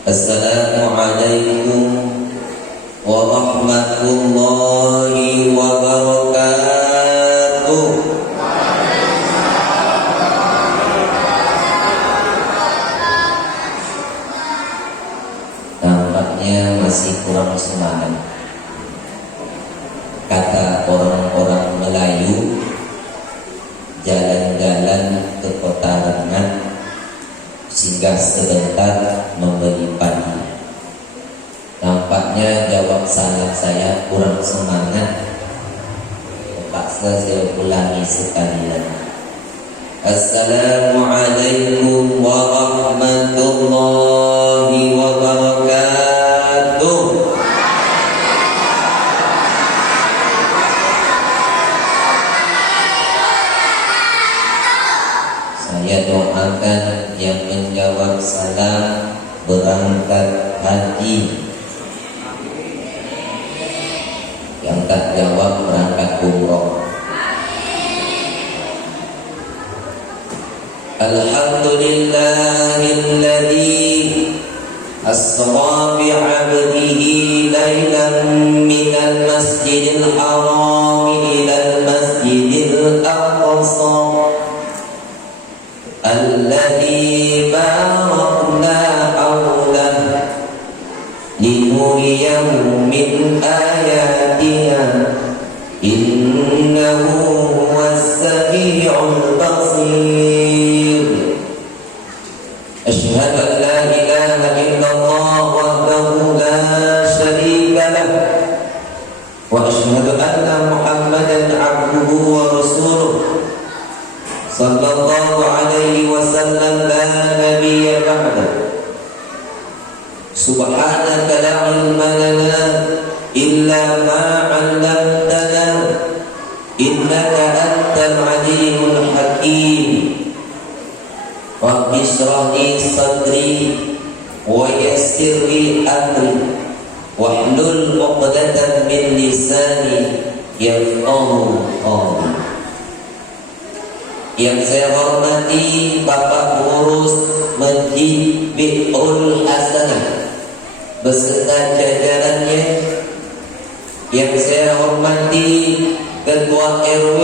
Assalamualaikum warahmatullahi wabarakatuh. Nampaknya masih kurang semangat. Kata orang-orang Melayu, jalan-jalan ke kota Rengat, singgah sebentar membeli padi. Nampaknya jawab salam saya kurang semangat. Terpaksa saya ulangi sekalian. Assalamualaikum warahmatullahi wabarakatuh. Saya doakan yang menjawab salam berangkat haji, yang tak jawab berangkat umroh. Alhamdulillahilladzi asra bi'abdihi laylan minal masjidil haram ilal masjidil aqsa alladzi barakna hawlahu linuriyahu min ayatina innahu huwas sami'ul basir. Asyhadu an la ilaha illallah wahdahu la syarika lah wa asyhadu anna Muhammadan abduhu wa rasuluh sallallahu alaihi wasallam la nabiyya ba'da. Subhanaka la ilma lana illa ma 'allamtana innaka antal alimul hakim. Rabbi shrah li sadri wa yassir li amri wahlul 'uqdatam min lisani yafqahu qawli. Yang saya hormati Bapak Pengurus Masjid Bi'ul Hasanah beserta jajarannya, yang saya hormati Ketua RW,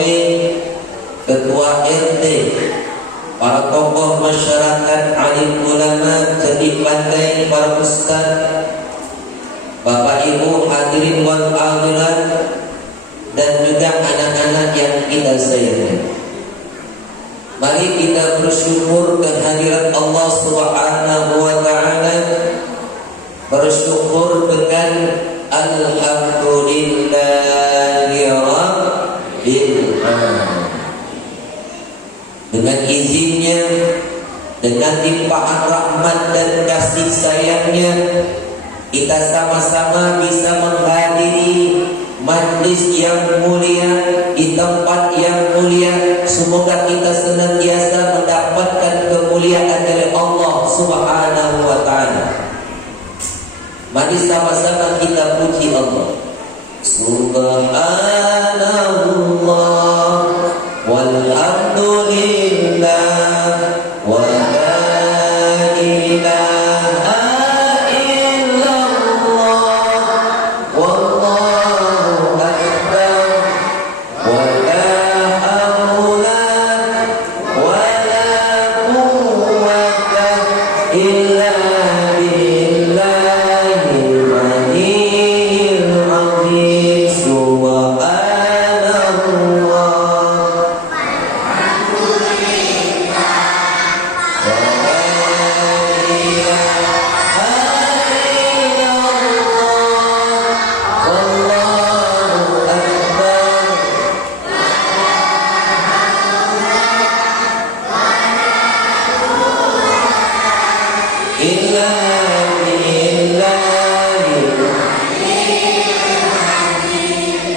Ketua RT, para tokoh masyarakat, alim ulama, cerdik pandai, para ustaz, Bapak Ibu hadirin wal hadirat, dan juga anak-anak yang kita sayangi. Mari kita bersyukur kehadirat Allah Subhanahu wa ta'ala. Bersyukur dengan alhamdulillahi rabbil alamin. Dengan izinnya, dengan limpahan rahmat dan kasih sayangnya, kita sama-sama bisa menghadiri majlis yang mulia di tempat yang mulia. Semoga kita senantiasa mendapatkan kemuliaan dari Allah Subhanahu wa ta'ala. Mari sama-sama kita puji Allah. Subhanallah walhamdulillah wa la ilaha illallah wallahu akbar wa la haula wa la quwwata illa billahil aliyyil azim. Subhanallah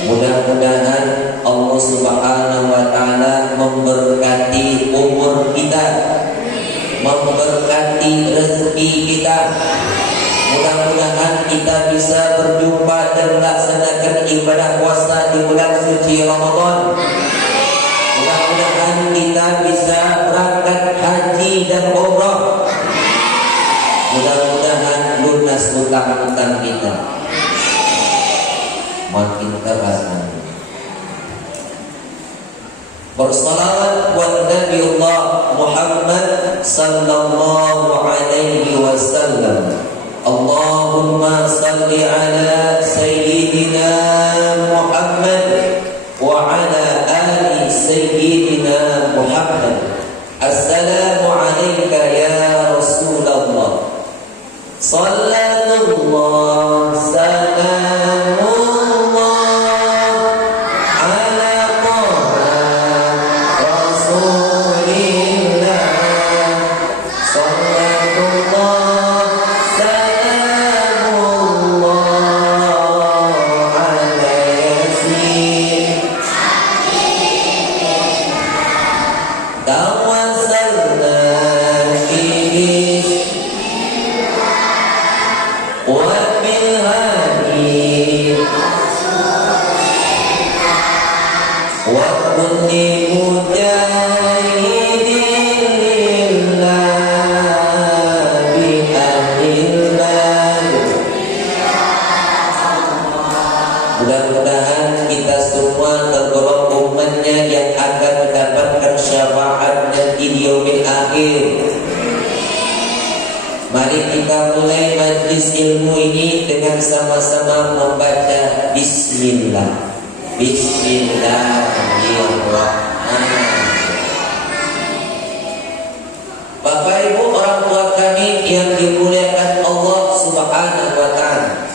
mudah-mudahan Allah Subhanahu wa ta'ala memberkati umur kita, memberkati rezeki kita. Mudah-mudahan kita bisa berjumpa dan melaksanakan ibadah puasa di bulan suci Ramadan. Mudah-mudahan kita bisa berangkat haji dan umrah. Mudah-mudahan lunas utang-utang kita, makin terasa. Bersalawat buat Nabiullah Muhammad sallallahu alaihi wasallam. Allahumma salli ala sayyidina Muhammad wa ala ali sayyidina Muhammad. Assalamu alayka ya Rasulullah. Sallallahu salamullah ala taha Rasulillah. Sallallahu salamullah ala yasin. Tawassalna fihi wa bil hadi wa kulli mujahidin lillah bi amrillah. Mudah-mudahan kita semua tergolong umatnya yang akan mendapatkan syafaatnya di yaumil akhir. Mari kita mulai majlis ilmu ini dengan sama-sama membaca Bismillah. Bismillahirrahmanirrahim. Bapak Ibu orang tua kami yang dimuliakan Allah Subhanahu wa Ta'ala,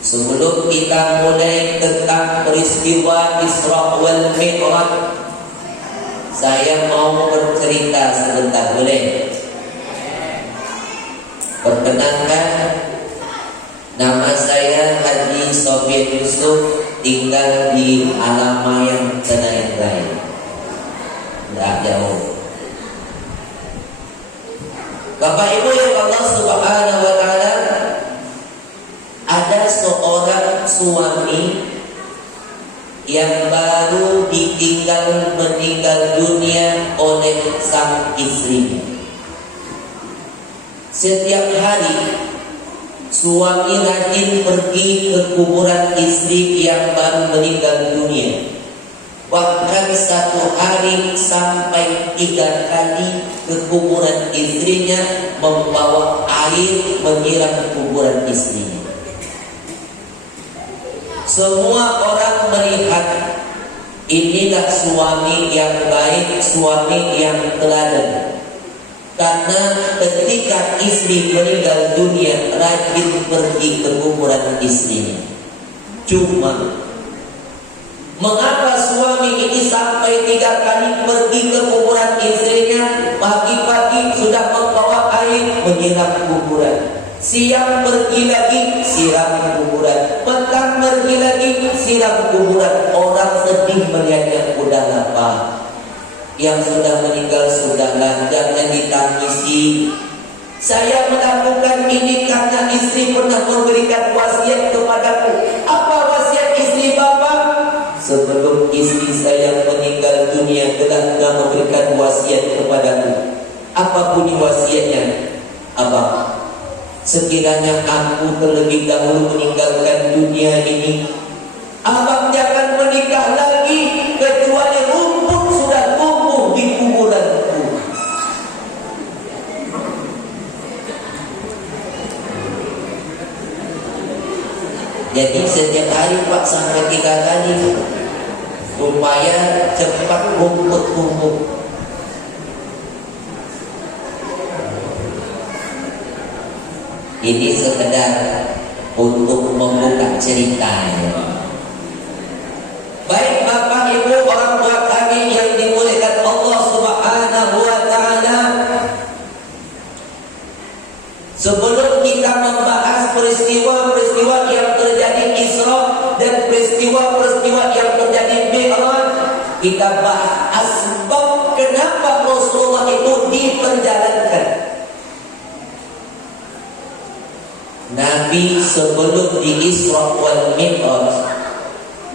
sebelum kita mulai tentang peristiwa Isra wal Mi'raj, saya mau bercerita sebentar, boleh? Perkenalkan, nama saya Haji Sofian Yusuf, tinggal di Alamayan, Senayan Raya. Tidak jauh. Bapak Ibu yang Allah Subhanahu wa Ta'ala, ada seorang suami yang baru ditinggal meninggal dunia oleh sang istrinya. Setiap hari suami rajin pergi ke kuburan istri yang baru meninggal dunia. Bahkan satu hari sampai 3 kali ke kuburan istrinya, membawa air menyiram kuburan istrinya. Semua orang melihat inilah suami yang baik, suami yang teladan. Karena ketika istri meninggal dunia, rajin pergi ke kuburan istrinya. Cuma mengapa suami ini sampai 3 kali pergi ke kuburan istrinya? Pagi-pagi sudah membawa air menyiram kuburan, siang pergi lagi siram kuburan, petang pergi lagi siram kuburan. Orang sedih melihatnya. Udahlah Pak, yang sudah meninggal sudahlah, jangan ditangisi. Saya melakukan ini karena istri pernah memberikan wasiat kepadaku. Apa wasiat istri Bapak? Sebelum istri saya meninggal dunia telah memberikan wasiat kepadaku. Apa bunyi wasiatnya? Abang, sekiranya aku terlebih dahulu meninggalkan dunia ini, abang jangan menikah lagi kecuali rumput sudah tumbuh di kuburanku. Jadi setiap hari Pak sampai 3 kali supaya cepat rumput tumbuh. Ini sekedar untuk membuka ceritanya. Baik Bapak Ibu orang tua kami yang dimuliakan Allah Subhanahu wa Ta'ala, sebelum kita membahas peristiwa-peristiwa yang terjadi Isra dan peristiwa-peristiwa yang terjadi Mi'raj, kita bahas asbab kenapa Rasulullah itu diperjalankan. Nabi sebelum di Isra wal Mi'raj,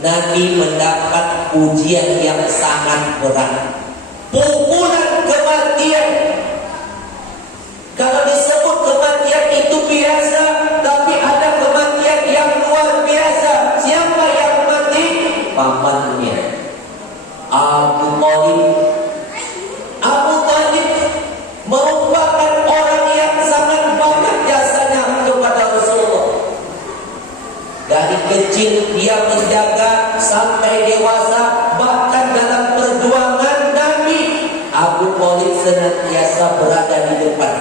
Nabi mendapat ujian yang sangat berat, pukulan kematian. Kalau disebut kematian itu biasa, senantiasa berada di depan.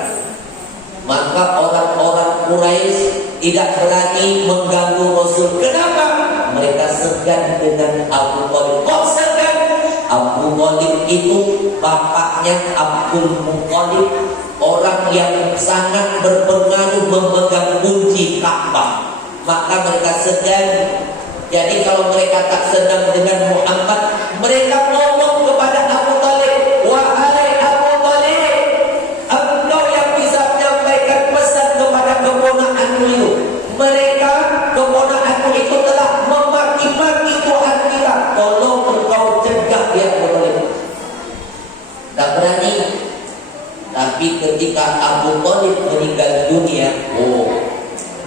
Maka orang-orang Quraisy tidak berani mengganggu Rasul. Kenapa? Mereka segan dengan Abu Thalib. Kok segan? Abu Thalib itu bapaknya Abdul Muthalib, orang yang sangat berpengaruh memegang kunci Ka'bah. Maka mereka segan. Jadi kalau mereka tak senang dengan Muhammad, mereka ngomong kepada Abu Thalib, "Wahai Abu Thalib, engkau yang bisa menyampaikan pesan kepada keponakanmu itu. Mereka, keponakanmu itu telah memaki-maki Tuhan kita. Tolong engkau cegah dia, Abu Thalib." Tak berani. Tapi ketika Abu Thalib meninggal dunia,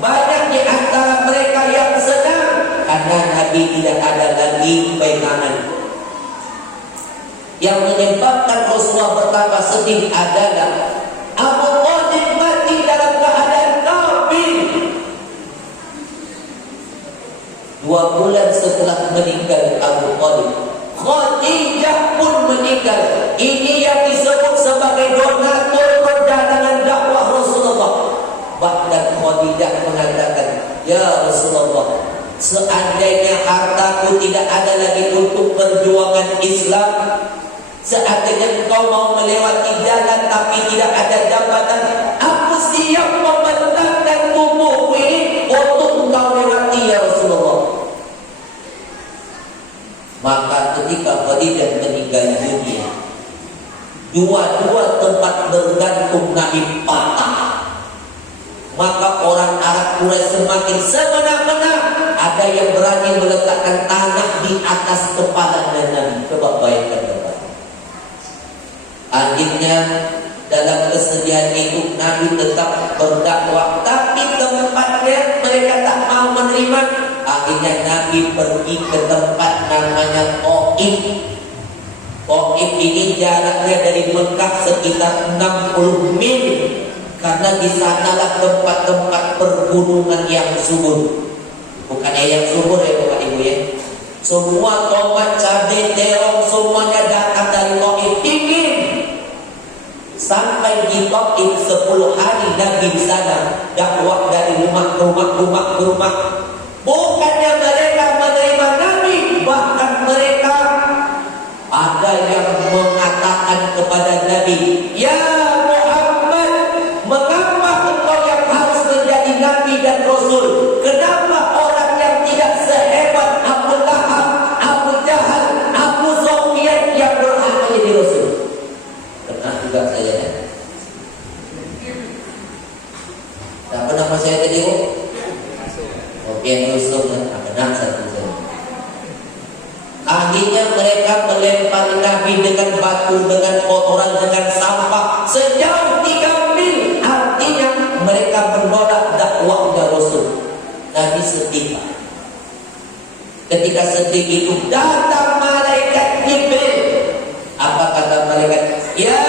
banyak di antara mereka yang senang karena Nabi tidak ada lagi pegangan. Yang menyebabkan Rasulullah betapa sedih adalah Abu Thalib mati dalam keadaan kafir. 2 bulan setelah meninggal Abu Thalib, Khadijah pun meninggal. Ini yang disebut sebagai donatur perjalanan dakwah Rasulullah. Bahkan Khadijah mengatakan, "Ya Rasulullah, seandainya hartaku tidak ada lagi untuk perjuangan Islam, seandainya engkau mau melewati jalan tapi tidak ada jambatan, aku siap membentangkan tubuhku ini untuk engkau lewati, ya Rasulullah." Maka ketika Khadijah meninggal dunia, dua-dua tempat bergantung Nabi patah. Maka orang Arab Quraisy semakin semena-mena. Ada yang berani meletakkan tanah di atas kepala Nabi. Coba bayangkan Bapak. Akhirnya dalam kesedihan itu Nabi tetap berdakwah, tapi tempatnya mereka tak mau menerima. Akhirnya Nabi pergi ke tempat namanya Taif. Taif ini jaraknya dari Mekah sekitar 60 mil. Karena di sanalah tempat-tempat pergunungan yang subur. Bukannya yang subur ya Bapak Ibu ya. Semua tomat, cabai, terong semuanya datang dari Taif, dingin. Sampai di Taif 10 hari Nabi di sana dakwah dari rumah ke rumah. Bukannya mereka menerima Nabi, bahkan mereka ada yang mengatakan kepada Nabi, "Ya mengapa engkau yang harus menjadi Nabi dan Rasul? Kenapa orang yang tidak sehebat Abu Lahab, Abu Jahal, Abu Sufyan yang berhak menjadi Rasul?" Pernah juga saya ya. Tak pernah saya tadi yang Rasul benar satu saja. Akhirnya mereka melempar Nabi dengan batu, dengan kotoran, dengan sampah sejauh 3 mil. Artinya mereka menolak dakwahnya Rasul. Nabi sedih. Ketika sedih itu datang malaikat Jibril. Apa kata malaikat? "Ya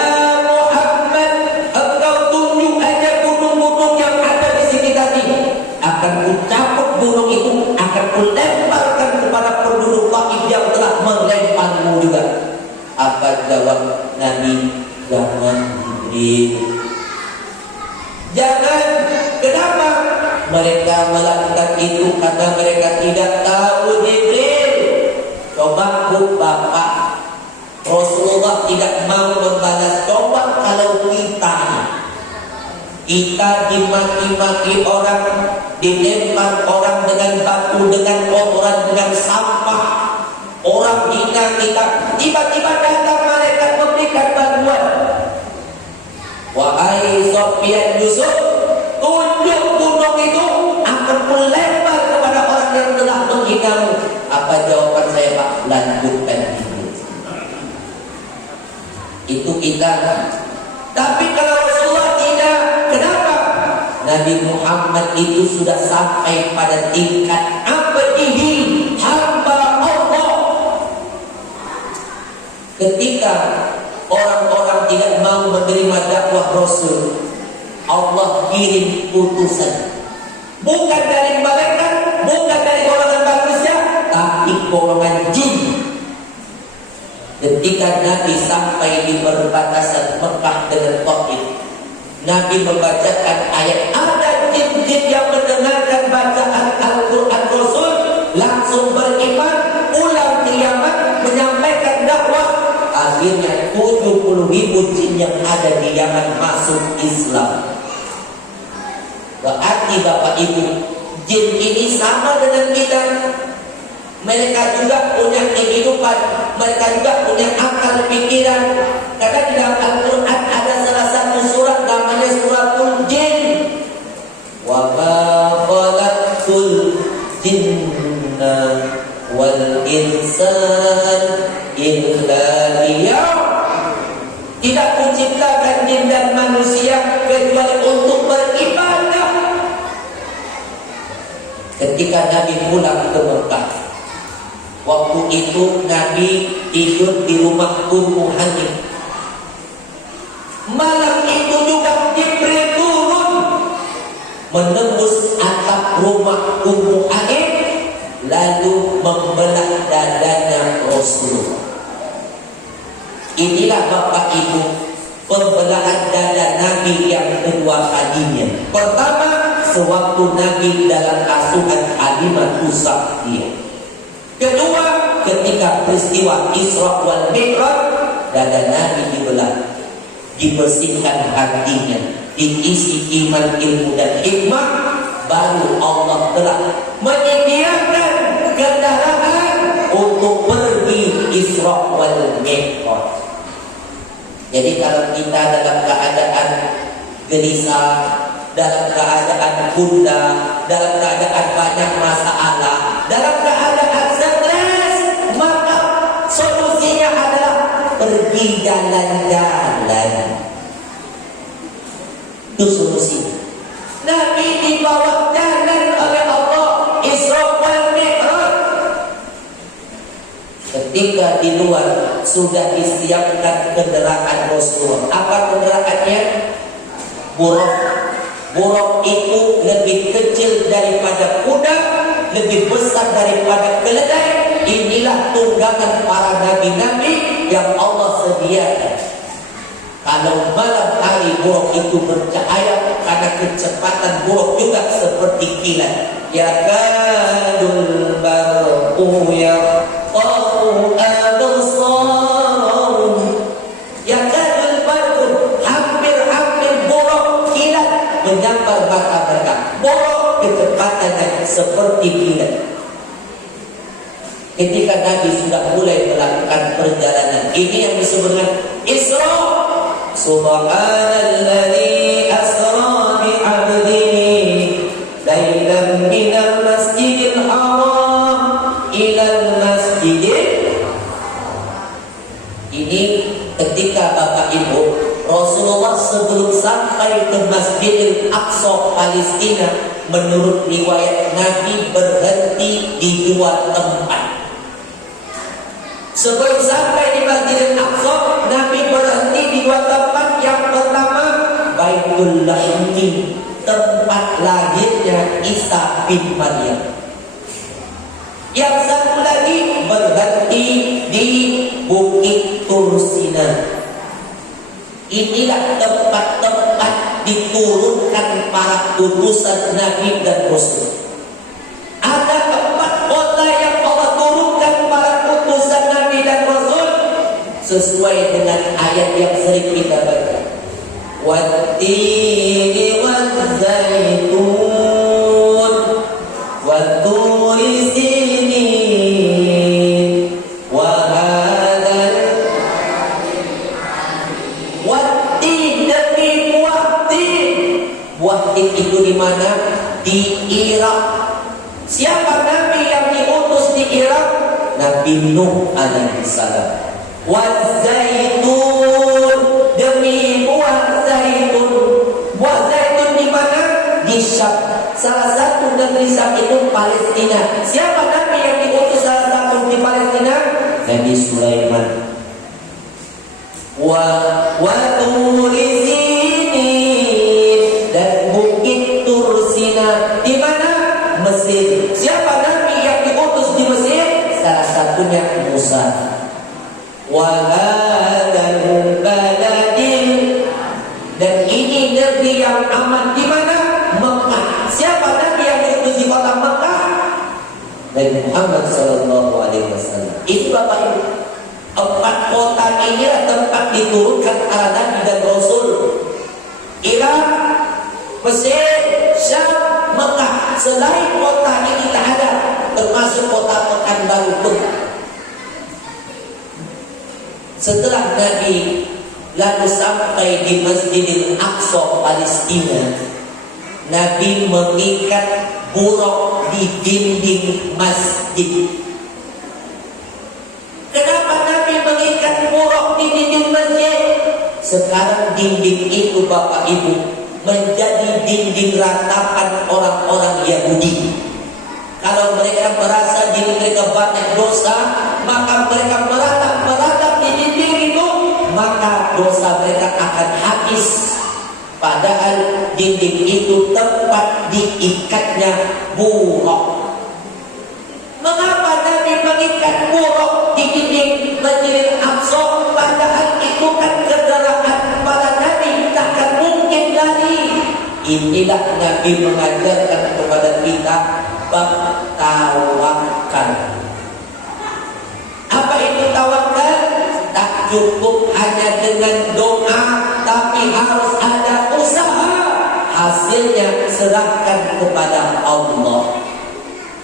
Muhammad, engkau tunjuk aja gunung-gunung yang ada di sini tadi. Akan kucabut gunung itu, akan kulemparkan kepada penduduk Taif yang telah melemparmu juga." Apa jawab Nabi? "Jangan Jibril, jangan." Kenapa? Mereka melakukan itu karena mereka tidak tahu Jibril. Coba Bapak, Rasulullah tidak mau membalas. Coba kalau kita dimaki-maki orang, dilempar orang dengan batu, dengan kotoran, dengan sampah, orang hina kita, tiba-tiba datang malaikat memberikan bantuan. "Wahai Sufyan Yusuf, tunjuk gunung itu, akan kulempar kepada orang yang telah menghinamu." Apa jawaban saya, Pak? Lanjutkan itu kita. Tapi kalau Rasulullah tidak, kenapa? Nabi Muhammad itu sudah sampai pada tingkat abdihi, hamba Allah. Ketika orang-orang tidak mau menerima dakwah Rasul, Allah kirim utusan, bukan dari malaikat, bukan dari golongan manusia, tapi golongan jin. Ketika Nabi sampai di perbatasan Mekah dengan Taif, Nabi membacakan ayat, ada jin-jin yang mendengarkan bacaan Al-Quran Rasul langsung beriman, pulang ke Yaman menyampaikan dakwah. Akhirnya 70.000 jin yang ada di Yaman masuk Islam. Berarti Bapak Ibu, jin ini sama dengan kita. Mereka juga punya kehidupan, mereka juga punya akal pikiran. Karena di dalam Al-Quran ada salah satu surat namanya suratul jin. Wa ma khalaqtul jinna wal insan illa liya'budun. Tidak kuciptakan jin dan manusia kecuali untuk beribadah. Ketika Nabi pulang ke Mekah, waktu itu Nabi tidur di rumah Ummu Hanim. Malam itu juga Jibril turun menembus atap rumah Ummu Hanim, lalu membelah dadanya Rasulullah. Inilah Bapak Ibu pembelahan dada Nabi yang kedua kalinya. Pertama, sewaktu Nabi dalam asuhan Halimah Sa'diyah. Kedua, ketika peristiwa Isra wal Mi'raj, dada Nabi dibelah, dibersihkan hatinya, diisi iman, ilmu dan hikmah, baru Allah telah menyediakan kendaraan untuk pergi Isra wal Mi'raj. Jadi kalau kita dalam keadaan gelisah, dalam keadaan gundah, dalam keadaan banyak masalah, dalam keadaan stres, maka solusinya adalah pergi jalan-jalan. Itu solusinya. Nabi dibawa jalan oleh Allah Isra wal Mi'raj. Ketika di luar sudah disiapkan kendaraan Rasulullah. Apa kendaraannya? Buraq. Buraq itu lebih kecil daripada kuda, lebih besar daripada keledai. Inilah tunggangan para nabi-nabi yang Allah sediakan. Kalau malam hari buraq itu bercahaya, karena kecepatan buraq juga seperti kilat. Ya kadul barqu yaqta'u absarahum. Ya kadul barqu, hampir buraq kilat menyambar mata mereka. Buraq kecepatannya seperti kilat. Ketika Nabi sudah mulai melakukan perjalanan, ini yang disebut dengan Isra. Subhanalladzi asra bi'abdihi lailan minal masjidil haram ilal masjidil. Ini ketika Bapak Ibu, Rasulullah sebelum sampai ke Masjidil Aqsa Palestina, menurut riwayat Nabi berhenti di dua tempat. Sebelum sampai di Masjidil Aqsa, Nabi berhenti di dua tempat. Yang pertama, Baitul Lahmi, tempat lahirnya Isa bin Maryam. Yang satu lagi berhenti di Bukit Tursina. Inilah tempat-tempat diturunkan para utusan Nabi dan Rasul. Ada 4 kota yang Allah turunkan para utusan Nabi dan Rasul sesuai dengan ayat yang sering kita baca. Wat-tini waz-zaitun wat-turi sinin wa hadzal wat-tin, demi buah tin. Buah tin itu di mana? Di Irak. Siapa Nabi yang diutus di Irak? Nabi Nuh alaihi salam. Waz-zaitun, demi buah zaitun. Buah zaitun di mana? Di Syam. Salah satu negeri Syam itu Palestina. Siapa Nabi yang diutus salah satu di Palestina? Nabi Sulaiman. Wa turi sinin, dan Bukit Tursina di mana? Mesir. Siapa Nabi yang diutus di Mesir? Salah satunya Musa. Wa Dan ini negeri yang aman di mana? Mekah. Siapa Nabi yang diutus di kota Mekah? Nabi Muhammad sallallahu alaihi wasallam. Itu Bapak Ibu. 4 kota inilah tempat diturunkan para nabi dan rasul. Irak, Mesir, Syam, Mekah. Selain kota ini tak ada, termasuk kota Pekanbaru pun. Setelah Nabi lalu sampai di Masjidil Aqsa Palestina, Nabi mengikat buruk di dinding masjid. Kenapa Nabi mengikat buruk di dinding masjid? Sekarang dinding itu Bapak Ibu menjadi dinding ratapan orang-orang Yahudi. Kalau mereka merasa diri mereka banyak dosa, maka mereka meratap di dinding itu, maka dosa mereka akan habis. Padahal dinding itu tempat diikatnya buruk. Mengapa Nabi mengikat buruk di dinding Masjidil Aqsa? Padahal itu kan kendaraan para Nabi, takkan mungkin lari. Inilah Nabi mengajarkan kepada kita bab tawakal. Apa itu tawakal? Tak cukup hanya dengan doa, tapi harus ada usaha. Hasilnya serahkan kepada Allah.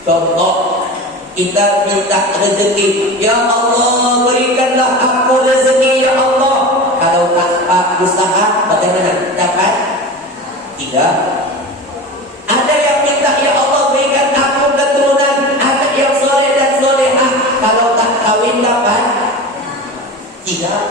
Contoh, kita minta rezeki, ya Allah berikanlah aku rezeki ya Allah. Kalau tanpa usaha bagaimana? Dapat? Tidak. Ada yang minta, ya Allah berikan aku keturunan anak yang soleh dan solehah. Kalau tak kawin dapat? Tidak.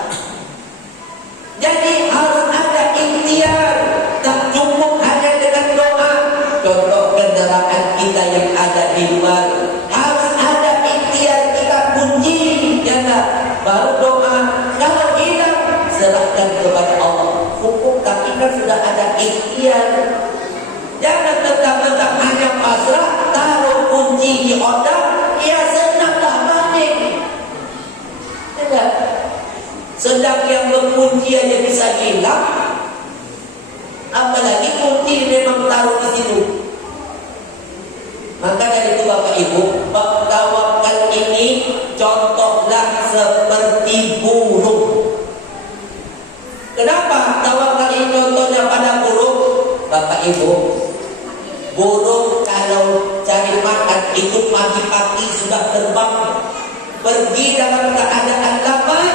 Jadi harus ada ikhtiar. Tak cukup hanya dengan doa. Contoh kendaraan kita yang ada di luar, harus ada ikhtiar, kita kunci, ya tak? Baru doa. Kalau hilang, serahkan kepada Allah. Hukum tapi kan sudah ada ikhtiar. Jangan tetap-tetap hanya pasrah, taruh kunci di otak, ya senanglah balik. Tidak. Sedang yang berkunci aja bisa hilang, apalagi kunci memang taruh di situ. Maka dari itu Bapak Ibu, tawakal ini contohlah seperti burung. Kenapa tawakal ini contohnya pada burung? Bapak Ibu, burung kalau cari makan itu pagi-pagi sudah terbang, pergi dalam keadaan lapar,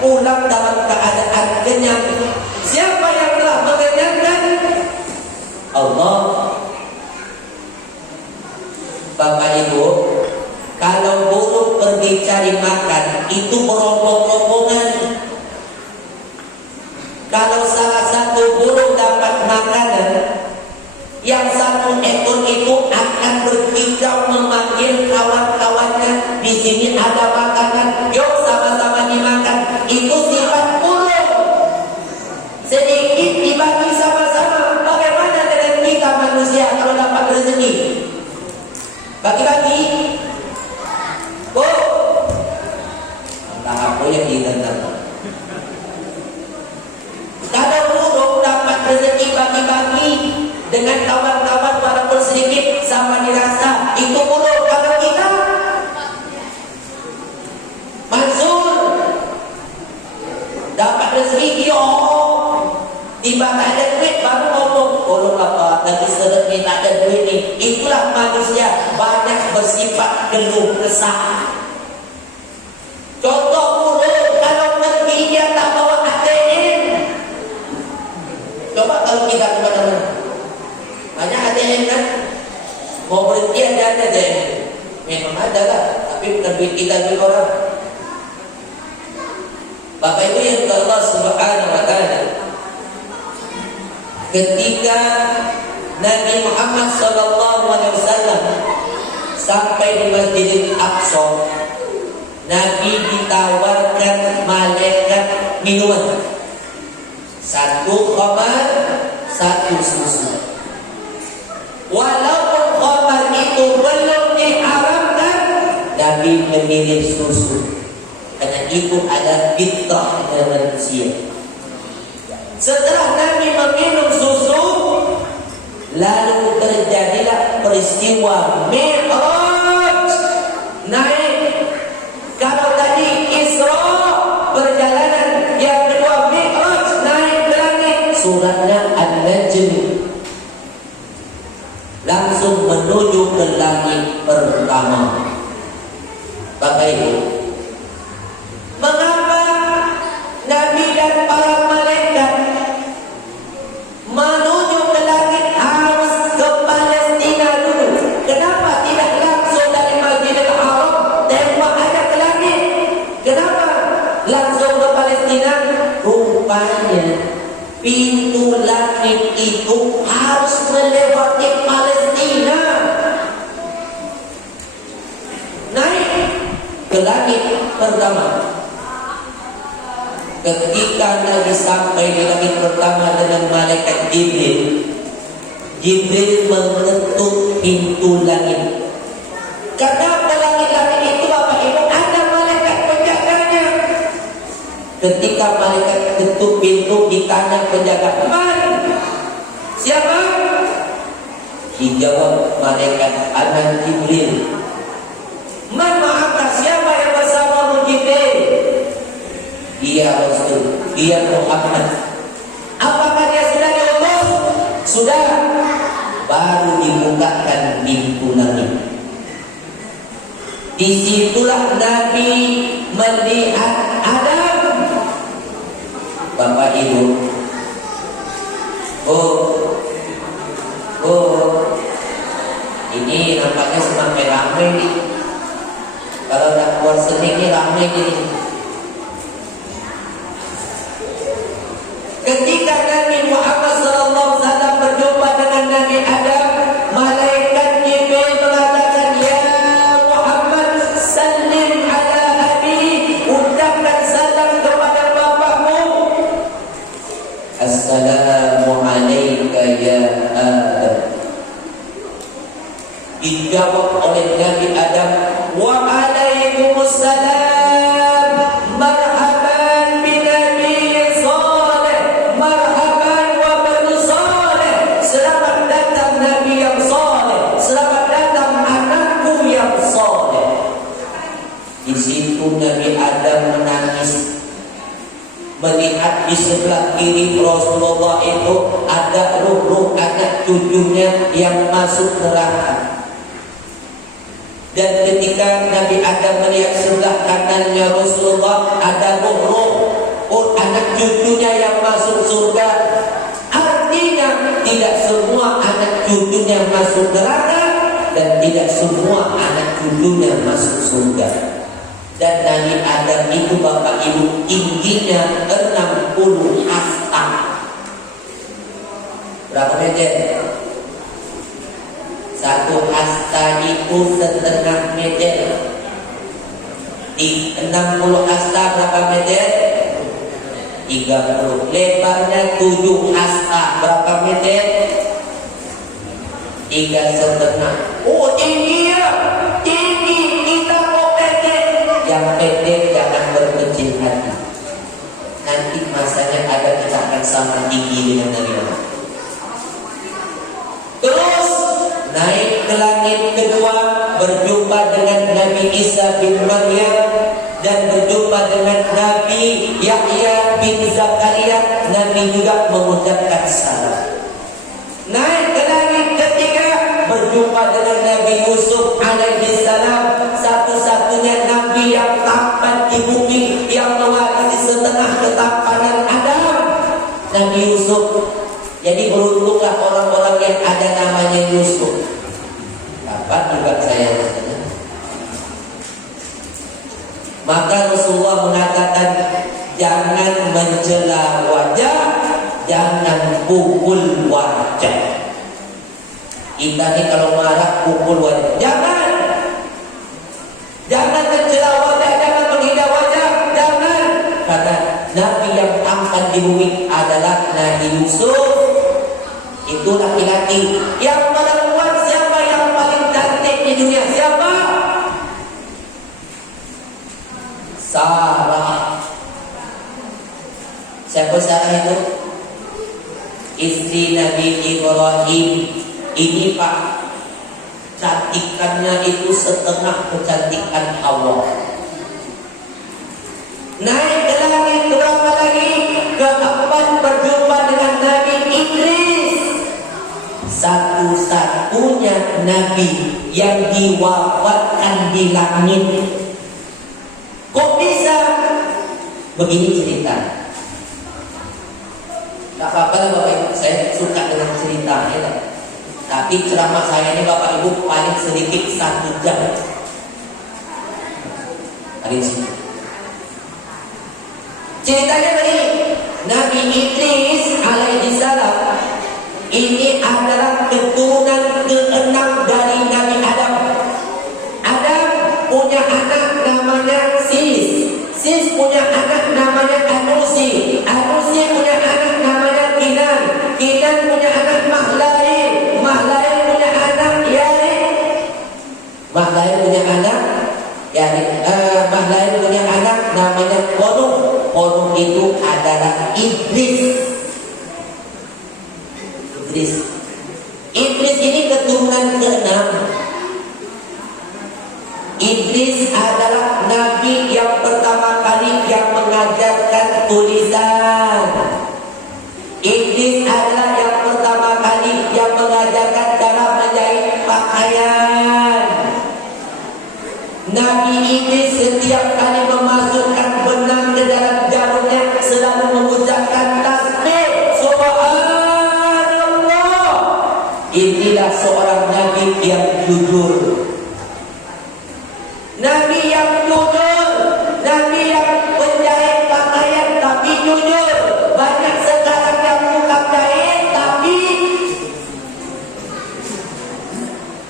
pulang dalam keadaan kenyang. Siapa yang telah mengenyangkan? Allah. Bapak Ibu, kalau burung pergi cari makan itu berombong-rombongan. Kalau salah satu burung dapat makanan, yang satu ekor itu akan berkicau memanggil kawan-kawannya, di sini ada makanan, yuk sama-sama dimakan. Itu sifat burung. Sedikit dibagi sama-sama. Bagaimana dengan kita manusia kalau dapat rezeki? Bagi-bagi. Bu, entah apa yang ditentang. Kalau burung dapat rezeki bagi-bagi dengan kawan-kawan walaupun sedikit, sama dirasa. Itu burung. Kalau kita Mansur dapat rezeki, tiba tak ada duit baru ngomong, tolong apa nanti seret ni tak ada duit ni. Itulah manusia, banyak bersifat keluh kesah. Contoh burung, kalau pergi dia tak bawa ATM. Coba kalau kita kemana-mana, banyak ATM kan? Mau berhenti ada ATM, memang ada lah, tapi bukan duit kita, duit orang. Bapak Ibu yang Allah Subhanahu wa Ta'ala, ketika Nabi Muhammad SAW sampai di Masjidil Aqsa, Nabi ditawarkan malaikat minuman, 1 khamar, 1 susu. Walaupun khamar itu belum diharamkan, Nabi memilih susu. Karena itu adalah fitrah manusia. Setelah Nabi peristiwa Mi'raj, naik. Kalau tadi Isra, perjalanan, yang kedua Mi'raj, naik ke langit. Suratnya An-Najm, langsung menuju ke langit pertama. Bapak Ibu, mengapa Nabi dan para malaikat menuju ke langit harus ke Palestina dulu? Kenapa tidak langsung dari Masjidil Haram tembak aja ke langit? Kenapa langsung ke Palestina? Rupanya pintu langit itu harus melewati Palestina. Naik ke langit pertama. Ketika Nabi sampai di langit pertama dengan malaikat Jibril, Jibril mengetuk pintu langit. Karena langit-langit itu Bapak Ibu ada malaikat penjaganya. Ketika malaikat ketuk pintu, ditanya penjaga, "Man? Siapa?" Dijawab malaikat, "Ana Jibril." "Man ma'aka, siapa yang bersamamu Jibril?" "Dia Rasul, dia Muhammad." "Apakah dia sudah diutus?" "Sudah." Baru dibukakan pintu langit. Disitulah Nabi melihat Adam. Bapak Ibu, ini nampaknya semakin ramai nih. Kalau udah keluar seni ini ramai gini. Ketika Nabi Muhammad SAW berjumpa dengan Nabi Adam, malaikat Jibril mengatakan, "Ya Muhammad, salim ala abi," ucapkan salam kepada bapakmu. "Assalamu alayka ya Adam." Dijawab oleh Nabi Adam, "Wa alaikumussalam, marhaban bin Nabi saleh, marhaban wa bani saleh." Selamat datang Nabi yang saleh, selamat datang anakku yang saleh. Di situ Nabi Adam menangis melihat di sebelah kiri Rasulullah itu ada ruh-ruh anak cucunya yang masuk neraka. Dan ketika Nabi Adam melihat sebelah kanannya Rasulullah ada ruh-ruh anak cucunya yang masuk surga, artinya tidak semua anak cucunya masuk neraka dan tidak semua anak cucunya masuk surga. Dan Nabi Adam itu Bapak Ibu tingginya 60 hasta. Berapa meter? Satu hasta itu setengah meter. Di 60 hasta berapa meter? 30. Lebarnya 7 hasta berapa meter? 3,5. Oh, tinggi ya, tinggi. Kita mau pendek. Yang pendek jangan berkecil hati. Nanti masanya ada kita akan sama tinggi dengan Nabi Muhammad. Terus naik ke langit kedua, berjumpa dengan Nabi Isa bin Maryam dan berjumpa dengan Nabi Yahya bin Zakaria. Nabi juga mengucapkan salam. Naik ke langit ketiga, berjumpa dengan Nabi Yusuf alaihi salam, satu-satunya Nabi yang tampan di bumi, yang mewarisi setengah ketampanan Adam, Nabi Yusuf. Jadi beruntunglah orang-orang yang ada namanya Yusuf. Dapat juga saya. Maka Rasulullah mengatakan, jangan mencela wajah, jangan pukul wajah. Kita ini kalau marah pukul wajah, jangan. Jangan mencela wajah, jangan menghina wajah, jangan. Karena Nabi yang tampan di bumi adalah Nabi Yusuf. Itu laki-laki. Yang perempuan siapa yang paling cantik di dunia? Siapa? Sarah. Siapa Sarah itu? Istri Nabi Ibrahim. Ini Pak, Cantikannya itu setengah kecantikan Allah. Naik ke langit berapa lagi? Keempat berjumpa dengan Nabi Idris, satu-satunya Nabi yang diwafatkan di langit. Kok bisa? Begini cerita. Tak apa-apa lah Bapak Ibu, saya suka dengan ceritanya lah. Tapi ceramah saya ini Bapak Ibu paling sedikit 1 jam. Paling sedikit. Ceritanya begini, Nabi Idris alaihi salam ini adalah keturunan ke-6 dari Nabi Adam. Adam punya anak namanya Sis. Sis punya anak namanya Anusi. Anusi punya anak namanya Kinan. Kinan punya anak Mahlail. Mahlail punya anak Yarik. Mahlail punya anak Yarik. Mahlail punya anak namanya Konuk. Konuk itu adalah Idris. Idris ini keturunan ke-6. Idris adalah Nabi yang pertama kali yang mengajarkan tulisan. Idris adalah yang pertama kali yang mengajarkan cara menjahit pakaian. Nabi Idris setiap kali memasukkan benang ke dalam jarumnya selalu mengucapkan tasbih Subhanallah. Inilah seorang Nabi yang jujur. Nabi yang jujur, Nabi yang menjahit pakaian tapi jujur. Banyak sekarang yang bukan jahit tapi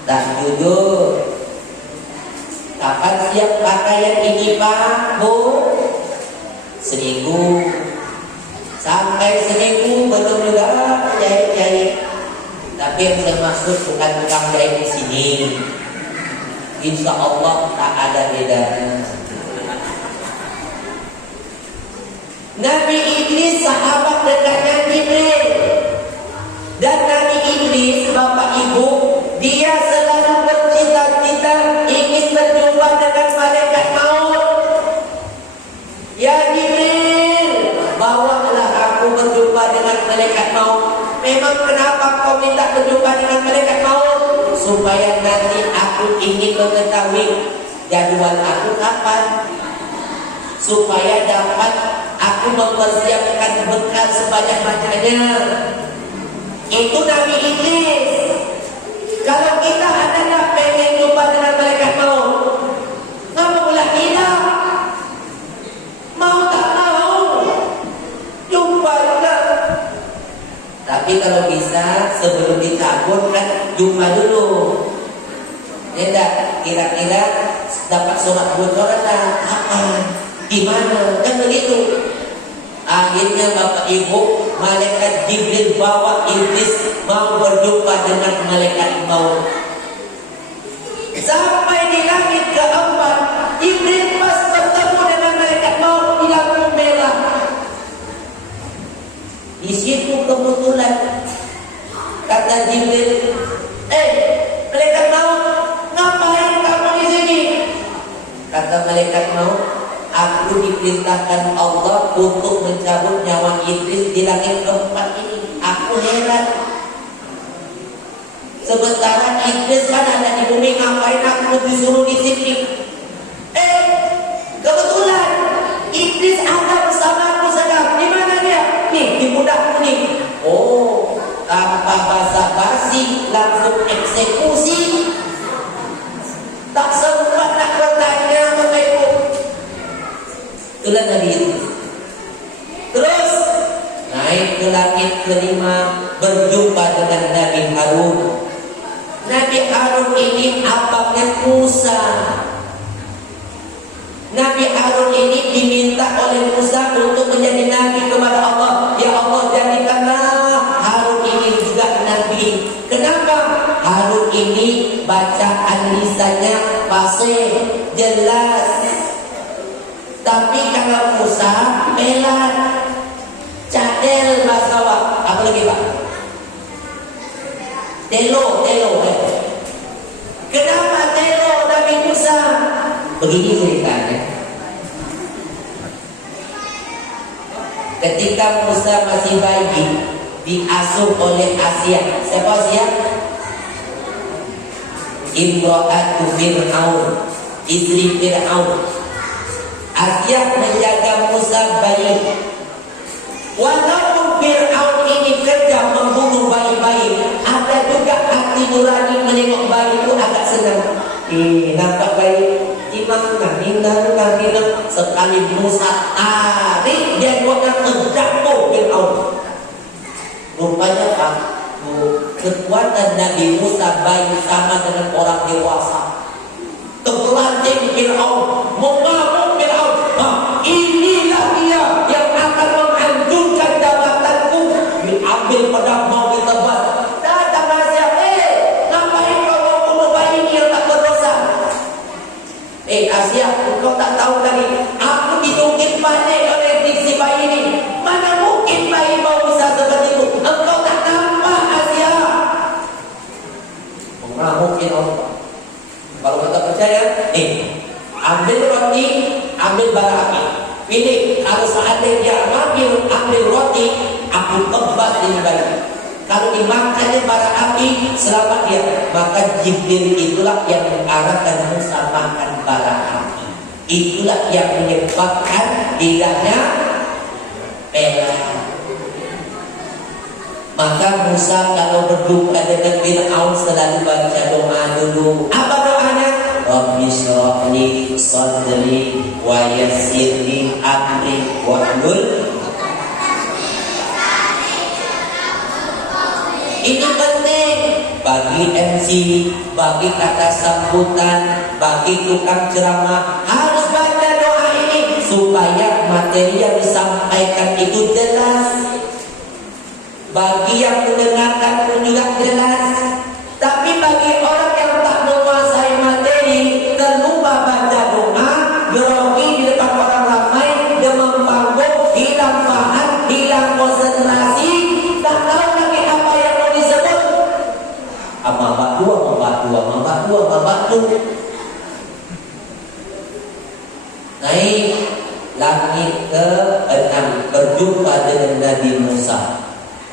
tak jujur. Kapan siap pakaian ini Pak, Bu? Seminggu. Sampai seminggu belum juga jahit-jahit. Tapi yang saya maksud bukan tukang jahit di sini. Insya Allah tak ada bedanya. Nabi Idris sahabat dekatnya Jibril. Dan Nabi Idris, Bapak Ibu, dia selalu bercita-cita ingin berjumpa dengan malaikat maut. Ya Jibril, bawalah aku berjumpa dengan malaikat maut. Memang kenapa kau minta berjumpa dengan malaikat maut? Supaya nanti aku ingin mengetahui jadwal aku kapan, supaya dapat aku mempersiapkan bekal sebanyak-banyaknya. Itu Nabi Idris. Kalau kita ada pengen jumpa dengan malaikat maut, ngapa pula hilang? Mau tak mau jumpa juga. Tapi kalau bisa sebelum dicabut kan jumpa dulu. Ya enggak, kira-kira dapat sholat bocoran lah. Apa? Gimana? Kan begitu. Akhirnya Bapak Ibu, malaikat Jibril bawa Idris mau berjumpa dengan malaikat maut. Sampai di langit ke-4, Jibril pas bertemu dengan malaikat maut di lampu merah. Di situ kebetulan kata Jibril, malaikat maut, ngapain kamu di sini? Kata malaikat maut, aku diperintahkan Allah untuk mencabut nyawa Idris di langit ke-4 ini. Aku heran. Sementara Idris kan ada di bumi, ngapain aku disuruh di sini? Kebetulan Idris ada bersama aku sedang. Di mana dia? Nih, di pundakku nih. Oh, tanpa basa-basi langsung eksekusi. Tak sempat nak bertanya Bapak Ibu. Itulah Nabi Idris. Terus naik ke langit ke-5, berjumpa dengan Nabi Harun. Nabi Harun ini abangnya Musa. Nabi Harun ini diminta oleh Musa untuk menjadi nabi kepada Allah. Ya Allah, jadikanlah Harun ini juga nabi. Kenapa? Harun ini bacaan lisannya fasih, jelas. Tapi kalau Musa pelan, cadel bahasa apa lagi Pak? Telo. Musa. Begini ceritanya. Ketika Musa masih bayi, diasuh oleh Asia. Siapa Asia? Imra'atu Fir'aun, istri Fir'aun. Asia menjaga Musa bayi. Walaupun Fir'aun ini kerja membunuh bayi-bayi, ada juga hati nurani menengok bayi itu agak senang. Nampak bayi Imam sekali Musa tarik dia buatnya menjatuh Fir'aun. Rupanya Pak, kekuatan Nabi Musa bayi sama dengan orang dewasa. Terpelanting Fir'aun, mengamuk Fir'aun. Inilah dia yang akan menghancurkan jabatanku. Diambil pedang mau ditebas. Datang Asia, ngapain kau mau bunuh bayi ini yang tak berdosa? Asia, kau tak tahu lagi. Aku ditungkit panik oleh si bayi ini. Mana mungkin bayi mau bisa seperti itu? Engkau tak nampak Asia. Mengamuk Fir'aun. Kalau kita percaya, ambil roti, ambil bara api. Pilih, kalau seandainya dia ambil roti, aku tebas ini bayi. Kalau dimakannya bara api, selamat dia. Maka Jibril itulah yang mengarahkan Musa makan bara api. Itulah yang menyebabkan lidahnya merah. Maka Musa kalau berjumpa dengan Fir'aun selalu baca doa dulu. Apa doanya? Rabbi shrah li sadri wa yassir li amri wahlul. Ini penting bagi MC, bagi kata sambutan, bagi tukang ceramah, harus baca doa ini supaya materi yang disampaikan itu jelas. Bagi yang mendengarkan pun juga jelas. Tapi bagi orang yang tak menguasai materi, terlupa baca doa, grogi di depan orang ramai, demam panggung, hilang paham, hilang konsentrasi, tak tahu lagi apa yang mau disebut. Mabatu. Naik langit ke-6, berjumpa dengan Nabi Musa.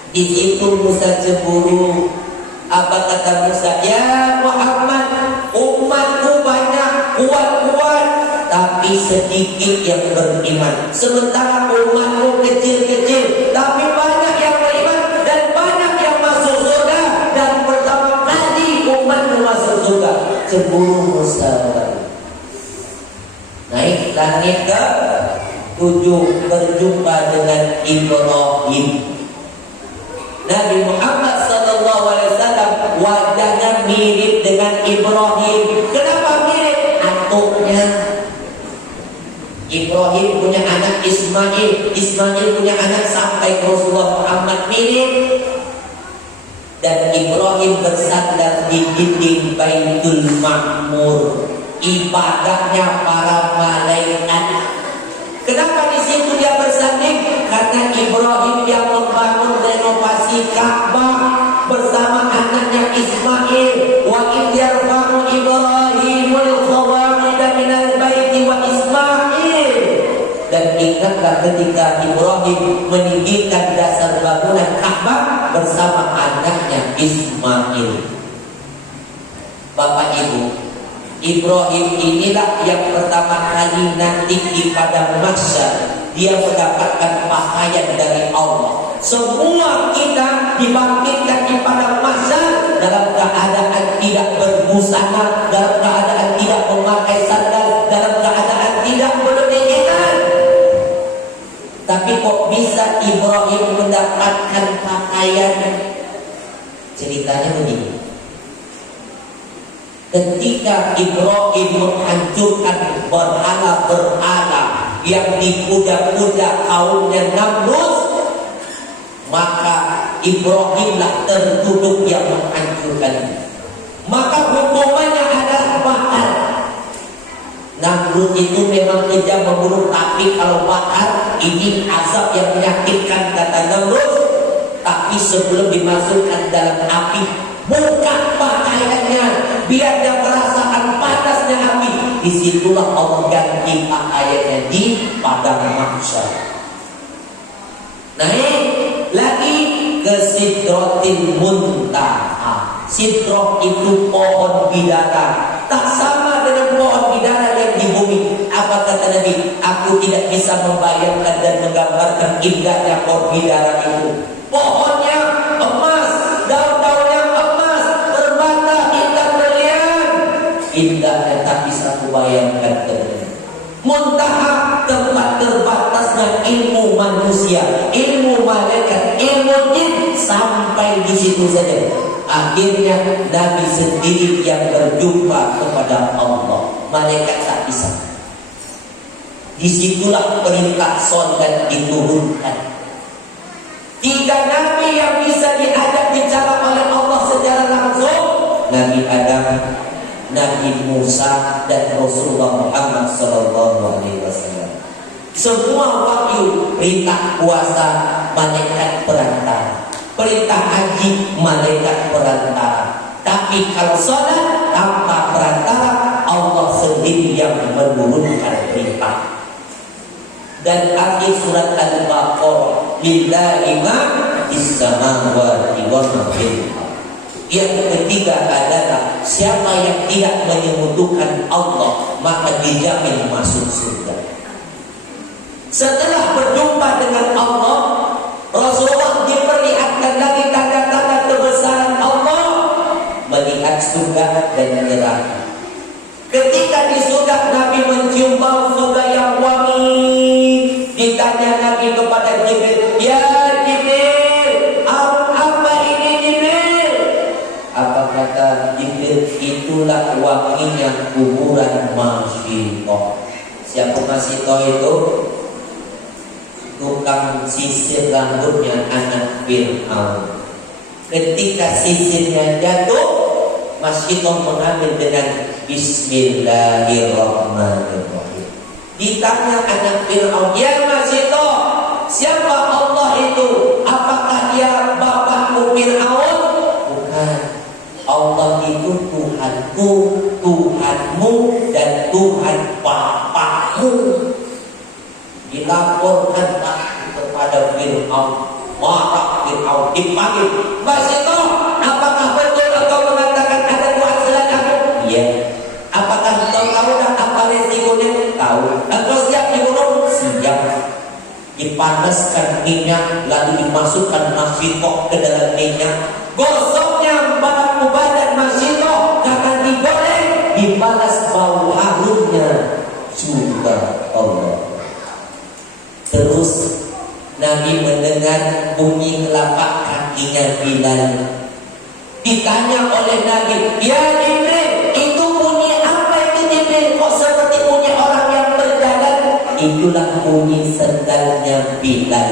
Di situ Musa cemburu. Apa kata Musa? Ya Muhammad, umatku banyak, kuat-kuat, tapi sedikit yang beriman. Sementara umatku kecil-kecil, tapi banyak yang beriman dan banyak yang masuk surga. Dan pertama kali umatku masuk surga. Cemburu Musa. Naik langit ke-7, berjumpa dengan Ibrahim. Nabi Muhammad SAW wajahnya mirip dengan Ibrahim. Kenapa mirip? Atuknya. Ibrahim punya anak Ismail, Ismail punya anak sampai Rasulullah Muhammad mirip. Dan Ibrahim bersandar di dinding Baitul Ma'mur, ibadahnya para malaikat. Kenapa di situ dia bersanding? Karena Ibrahim yang membangun renovasi Ka'bah bersama anaknya Ismail. Wa idh yarfa'u Ibrahimul qawa'ida minal baiti wa Ismail. Dan ingatlah ketika Ibrahim meninggikan dasar bangunan Ka'bah bersama anaknya Ismail. Bapak Ibu, Ibrahim inilah yang pertama kali nanti di padang mahsyar dia mendapatkan pakaian dari Allah. Semua kita dibangkitkan di padang mahsyar dalam keadaan tidak berbusana, dalam keadaan tidak memakai sandal, dalam keadaan tidak berdekatan. Tapi kok bisa Ibrahim mendapatkan pakaian? Ceritanya begini. Ketika Ibrahim menghancurkan berhala-berhala yang dipuja-puja kaumnya Namrud, maka Ibrahimlah tertuduh yang menghancurkan. Maka hukumannya adalah bakar. Namrud itu memang kejam membunuh, tapi kalau bakar ini azab yang menyakitkan kata Namrud. Tapi sebelum dimasukkan dalam api, buka pakaiannya biar dia merasakan panasnya api. disitulah Allah ganti ayatnya di padang mahsyar. Naik lagi ke Sidratil Muntaha. Sidrah itu pohon bidara, tak sama dengan pohon bidara yang di bumi. Apa kata Nabi? Aku tidak bisa membayangkan dan menggambarkan indahnya pohon bidara itu. Pohonnya emas, daun-daunnya emas, berbata bintang berlian. Indahnya tak bisa kubayangkan. Muntaha, tempat terbatasnya ilmu manusia, ilmu malaikat, ilmu jin, sampai di situ saja. Akhirnya Nabi sendiri yang berjumpa kepada Allah. Malaikat tak bisa. Disitulah perintah solat diturunkan. Tiga Nabi yang bisa diajak bicara oleh Allah secara langsung: Nabi Adam, Nabi Musa, dan Rasulullah Muhammad SAW. Semua wahyu, perintah puasa, malaikat perantara. Perintah haji, malaikat perantara. Tapi kalau sholat tanpa perantara, Allah sendiri yang menurunkan perintah. Dan akhir surat Al-Baqarah, lillahi ma fis samawati wa ma fil ardh. Yang ketiga adalah siapa yang tidak menyekutukan Allah, maka dijamin masuk surga. Setelah berjumpa dengan Allah, Rasulullah diperlihatkan lagi tanda-tanda kebesaran Allah, melihat surga dan neraka. Ketika di surga, Nabi mencium bau surga yang wangi. Ditanya Nabi kepada Jibril, "Ya Jibril, apa ini Jibril?" Apa kata Jibril? Itulah wanginya kuburan Masyitoh. Siapa Masyitoh itu? Tukang sisir rambutnya anak Fir'aun. Ketika sisirnya jatuh, Masyitoh mengambil dengan Bismillahirrahmanirrahim. Ditanya anak Fir'aun, "Ya Masyitoh, siapa Allah itu? Apakah dia bapakmu Fir'aun?" Bukan. Allah itu Tuhanku, Tuhanmu, dan Tuhan bapakmu. Dilaporkan kepada Fir'aun. Marah Fir'aun, dipanggil, "Masyitoh, apakah betul engkau mengatakan ada Tuhan selain aku?" Iya. "Apakah engkau tahu dan apa resikonya?" Tahu. "Engkau siap dibunuh?" Siap. Dipanaskan minyak, lalu dimasukkan Masyitoh ke dalam minyak. Gosoknya badan Masyitoh karena digoreng, dibalas bau harumnya surga Allah. Terus Nabi mendengar bunyi telapak kakinya Bilal. Ditanya oleh Nabi, "Ya Jibril, itu bunyi apa itu Jibril? Kok seperti bunyi orang yang berjalan?" Itulah bunyi sendalnya Bilal.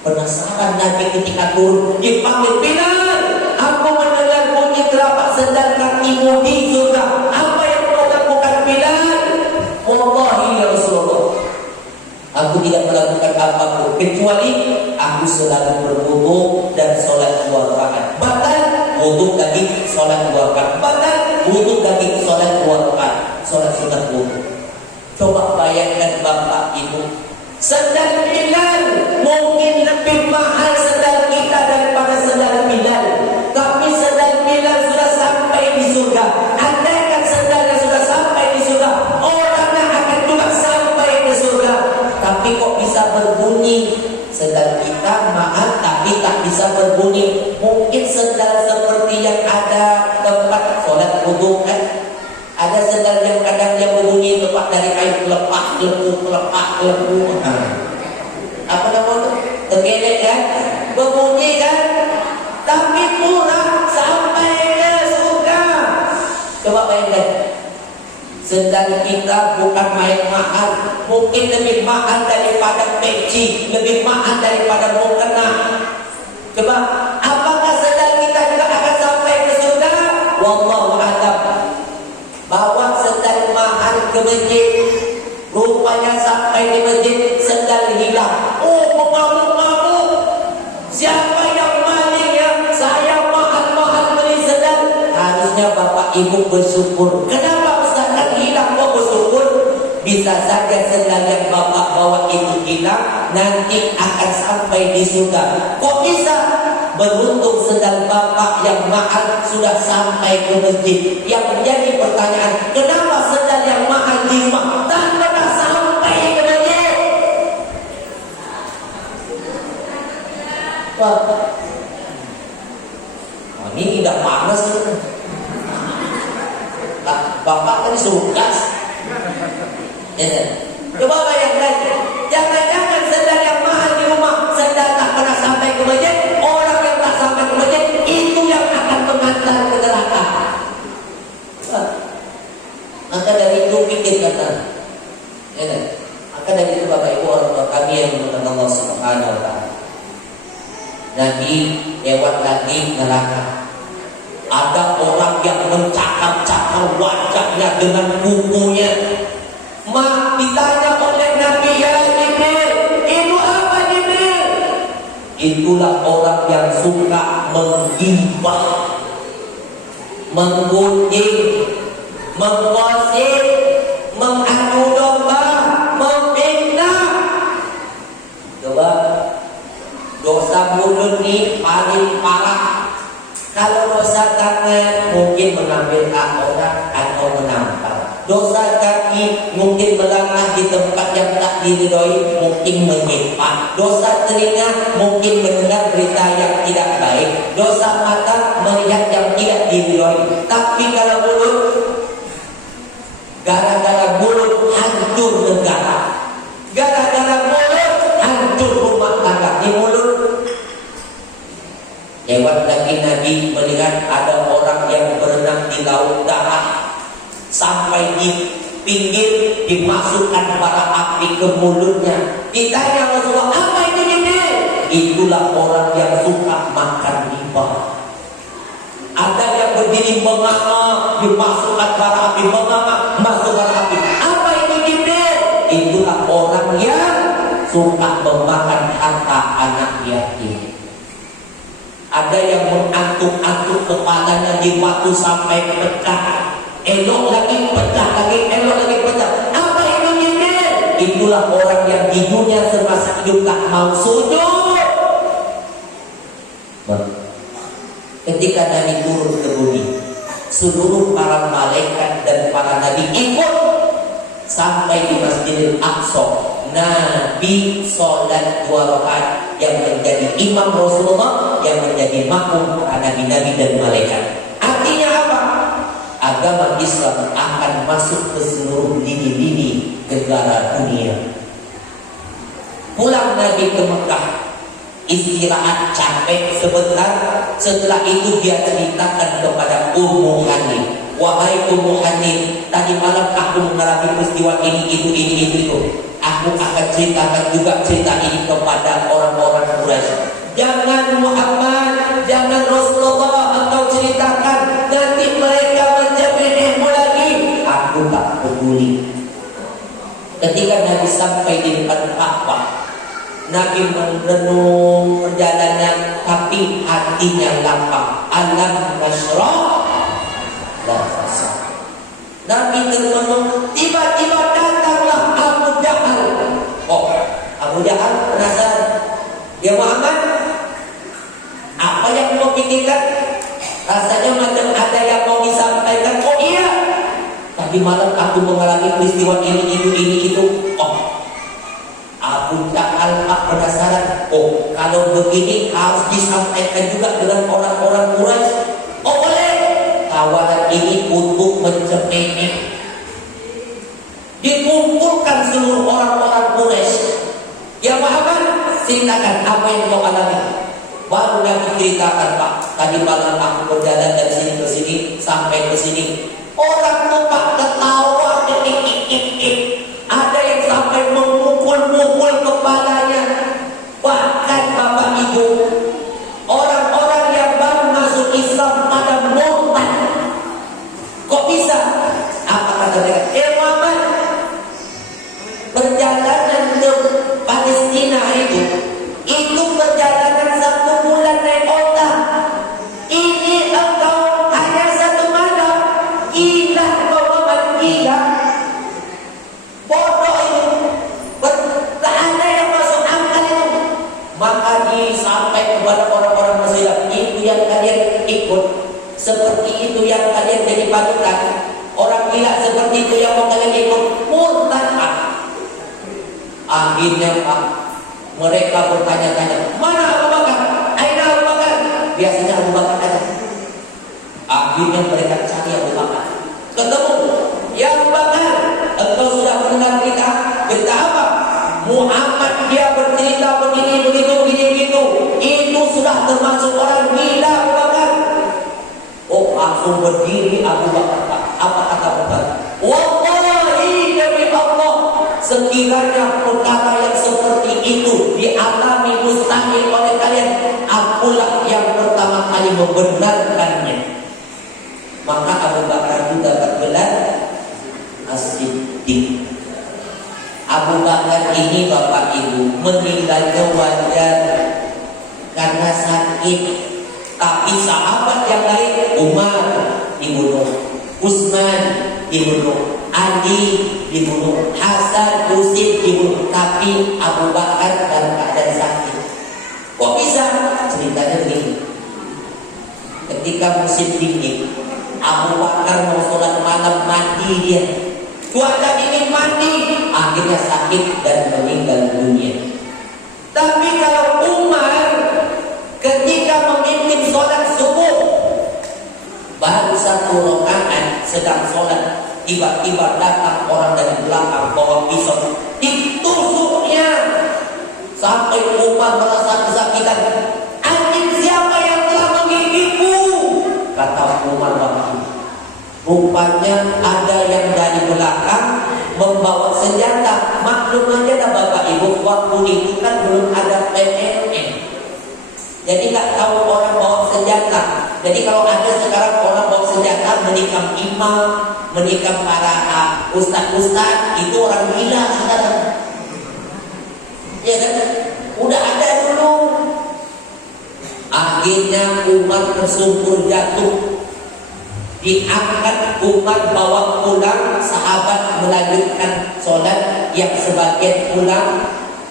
Penasaran Nabi ketika turun, dipanggil, "Bilal, aku mendengar bunyi telapak sendal kakimu di surga. Apa yang kau lakukan Bilal?" "Wallahi ya Rasulullah, aku tidak melakukan apapun kecuali aku selalu berwudu dan sholat 2 rakaat. Batal, wudu lagi, sholat 2 rakaat. Batal, wudu lagi, sholat 2 rakaat. Sholat sunat wudu." Coba bayangkan Bapak Ibu, sendal Bilal mungkin lebih mahal sendal kita daripada sendal Bilal. Tapi sendal Bilal sudah sampai di surga. Andaikan sendalnya sudah sampai di surga, orangnya akan juga sampai di surga. Tapi kok bisa berbunyi? Sendal kita mahal tapi tak bisa berbunyi. Mungkin sendal seperti yang ada tempat sholat wudu kan? Ada sendal yang kadang yang berbunyi lepas dari kayu, lepas lepu. Apa namanya? Tergelek kan? Berbunyi kan? Tapi murah sampai ke surga. Coba bayangkan. Sendal kita bukan main mahal, mungkin lebih mahal daripada peci, lebih mahal daripada mukena. Coba, apakah sendal kita juga akan sampai ke surga? Wallahu a'lam. Bawa sendal mahal ke masjid, rupanya sampai di masjid sendal hilang. Oh, mengamuk-ngamuk. Siapa yang maling ya? Saya mahal-mahal beli sendal. Harusnya Bapak Ibu bersyukur. Kenapa Ustaz kan hilang? Kok bisa saja sendal yang bapak bawa itu hilang, nanti akan sampai di surga. Kok bisa? Beruntung sendal bapak yang mahal sudah sampai ke masjid. Yang menjadi pertanyaan, kenapa sendal yang mahal di rumah tak pernah sampai ke masjid? Ini tidak panas. Bapak kan suruh gas. Coba bayangkan, jangan-jangan sendal yang mahal di rumah, sendal tak pernah sampai ke masjid. Orang yang tak sampai ke masjid itu yang akan mengantar ke neraka. Maka dari itu pikirkan, maka dari itu Bapak Ibu orang tua kami yang dimuliakan Allah Subhanahu Wa Taala. Nabi lewat lagi neraka. Ada orang yang mencakar-cakar wajahnya dengan kukunya. Ditanya oleh Nabi, ya Jibril, itu apa Jibril? Itulah orang yang suka menggibah, menggunjing, menggosip, mengadu domba, memfitnah. Coba, dosa mulut ini paling parah. Kalau dosa tangan mungkin mengambil hak orang atau menampar. Dosa kaki mungkin melangkah di tempat yang tak diridhoi, mungkin menyimpang. Dosa telinga mungkin mendengar berita yang tidak baik. Dosa mata melihat yang tidak diridhoi. Tapi kalau mulut, gara-gara mulut hancur negara. Gara-gara mulut hancur rumah tangga. Di mulut. Lewat lagi Nabi melihat ada orang yang berenang di laut darah. Sampai di pinggir dimasukkan bara api ke mulutnya. Ditanya Rasulullah, apa itu ini? Itulah orang yang suka makan riba. Ada yang berdiri menganga, dimasukkan bara api, menganga, masuk bara api. Apa itu ini? Itulah orang yang suka memakan harta anak yatim. Ada yang mengantuk-antuk kepalanya di batu sampai pecah. Elok lagi pecah lagi, elok lagi pecah. Apa itu ini? Itulah orang yang di dunia semasa hidup tak mau sujud. Ketika Nabi turun ke bumi, seluruh para malaikat dan para nabi ikut sampai di Masjidil Aqsa. Nabi sholat 2 rakaat, yang menjadi imam Rasulullah, yang menjadi makmum para nabi-nabi dan malaikat. Artinya apa? Agama Islam akan masuk ke seluruh lini-lini negara dunia. Pulang Nabi ke Mekah, istirahat capek sebentar. Setelah itu dia ceritakan kepada Ummu Hanim, wahai Ummu Hanim, tadi malam aku mengalami peristiwa ini, itu. Aku akan ceritakan juga cerita ini kepada orang-orang Quraisy. Jangan Muhammad, jangan Rasulullah engkau ceritakan, nanti mereka mencemoohmu lagi. Aku tak peduli. Ketika Nabi sampai di depan Ka'bah, Nabi merenung perjalanan, tapi hatinya lapang. Alam nashrah lafasa. Nabi termenung, tiba-tiba datanglah Abu Jahal. Oh, Abu Jahal penasaran. Ya Muhammad, apa yang mau pikirkan? Rasanya macam ada yang mau disampaikan. Oh iya, tadi malam aku mengalami peristiwa ini itu. Oh, Abu Jahal penasaran. Oh, kalau begini harus disampaikan juga dengan orang-orang Quraisy. Oh boleh. Tawaran ini untuk mencemooh. Dikumpulkan seluruh orang-orang Quraisy. Ya Muhammad, ceritakan apa yang kau alami. Baru Nabi ceritakan, Pak, tadi malam aku berjalan dari sini ke sini sampai ke sini. Orang tuh ketawa, ada yang sampai memukul-mukul kepalanya. Bahkan Bapak Ibu, orang-orang yang baru masuk Islam pada murtad. Kok bisa? Apa kata mereka? Muhammad, perjalanan ke Palestina itu perjalanan 1 bulan naik onta. Ini engkau hanya 1 malam. Gila kau Muhammad, ikut. Seperti itu yang kalian jadi panutan. Orang gila seperti itu yang mau kalian ikut. Murtad. Akhirnya Pak, mereka bertanya-tanya, mana Abu Bakar? Aina Abu Bakar? Biasanya Abu Bakar ada. Akhirnya mereka cari Abu Bakar. Ketemu, ya Abu Bakar, engkau sudah mendengar berita? Berita apa? Muhammad dia bercerita begini begitu. Itu sudah termasuk orang gila Abu Bakar. Oh, langsung berdiri Abu Bakar. Apa kata Abu Bakar? Wallahi demi Allah, sekiranya perkara yang seperti itu dialami mustahil oleh kalian, akulah yang pertama kali membenarkannya. Maka Abu Bakar juga bergelar As-Siddiq. Abu Bakar ini Bapak Ibu meninggalnya wajar karena sakit. Tapi sahabat yang lain, Umar dibunuh, Utsman dibunuh, Ali dibunuh, Hasan, Husain dibunuh. Tapi Abu Bakar dalam keadaan sakit. Kok bisa? Ceritanya begini. Ketika musim dingin, Abu Bakar mau sholat malam mati dia. Cuaca dingin mati, akhirnya sakit dan meninggal dunia. Tapi kalau Umar ketika memimpin sholat subuh, baru satu rakaat sedang sholat, tiba-tiba datang orang dari belakang bawa pisau, ditusuknya sampai Umar merasa kesakitan. Anjing siapa yang telah menggigitmu? Kata Umar waktu. Rupanya ada yang dari belakang membawa senjata. Maklum aja dah Bapak Ibu, waktu itu kan belum ada PNN. Jadi nggak tahu orang bawa senjata. Jadi kalau ada sekarang orang bawa senjata menikam imam, menikam para ustaz-ustaz, itu orang gila sekarang. Ya kan? Udah ada dulu. Akhirnya Umar tersungkur jatuh. Diangkat Umar bawa pulang, sahabat melanjutkan sholat, yang sebagian pulang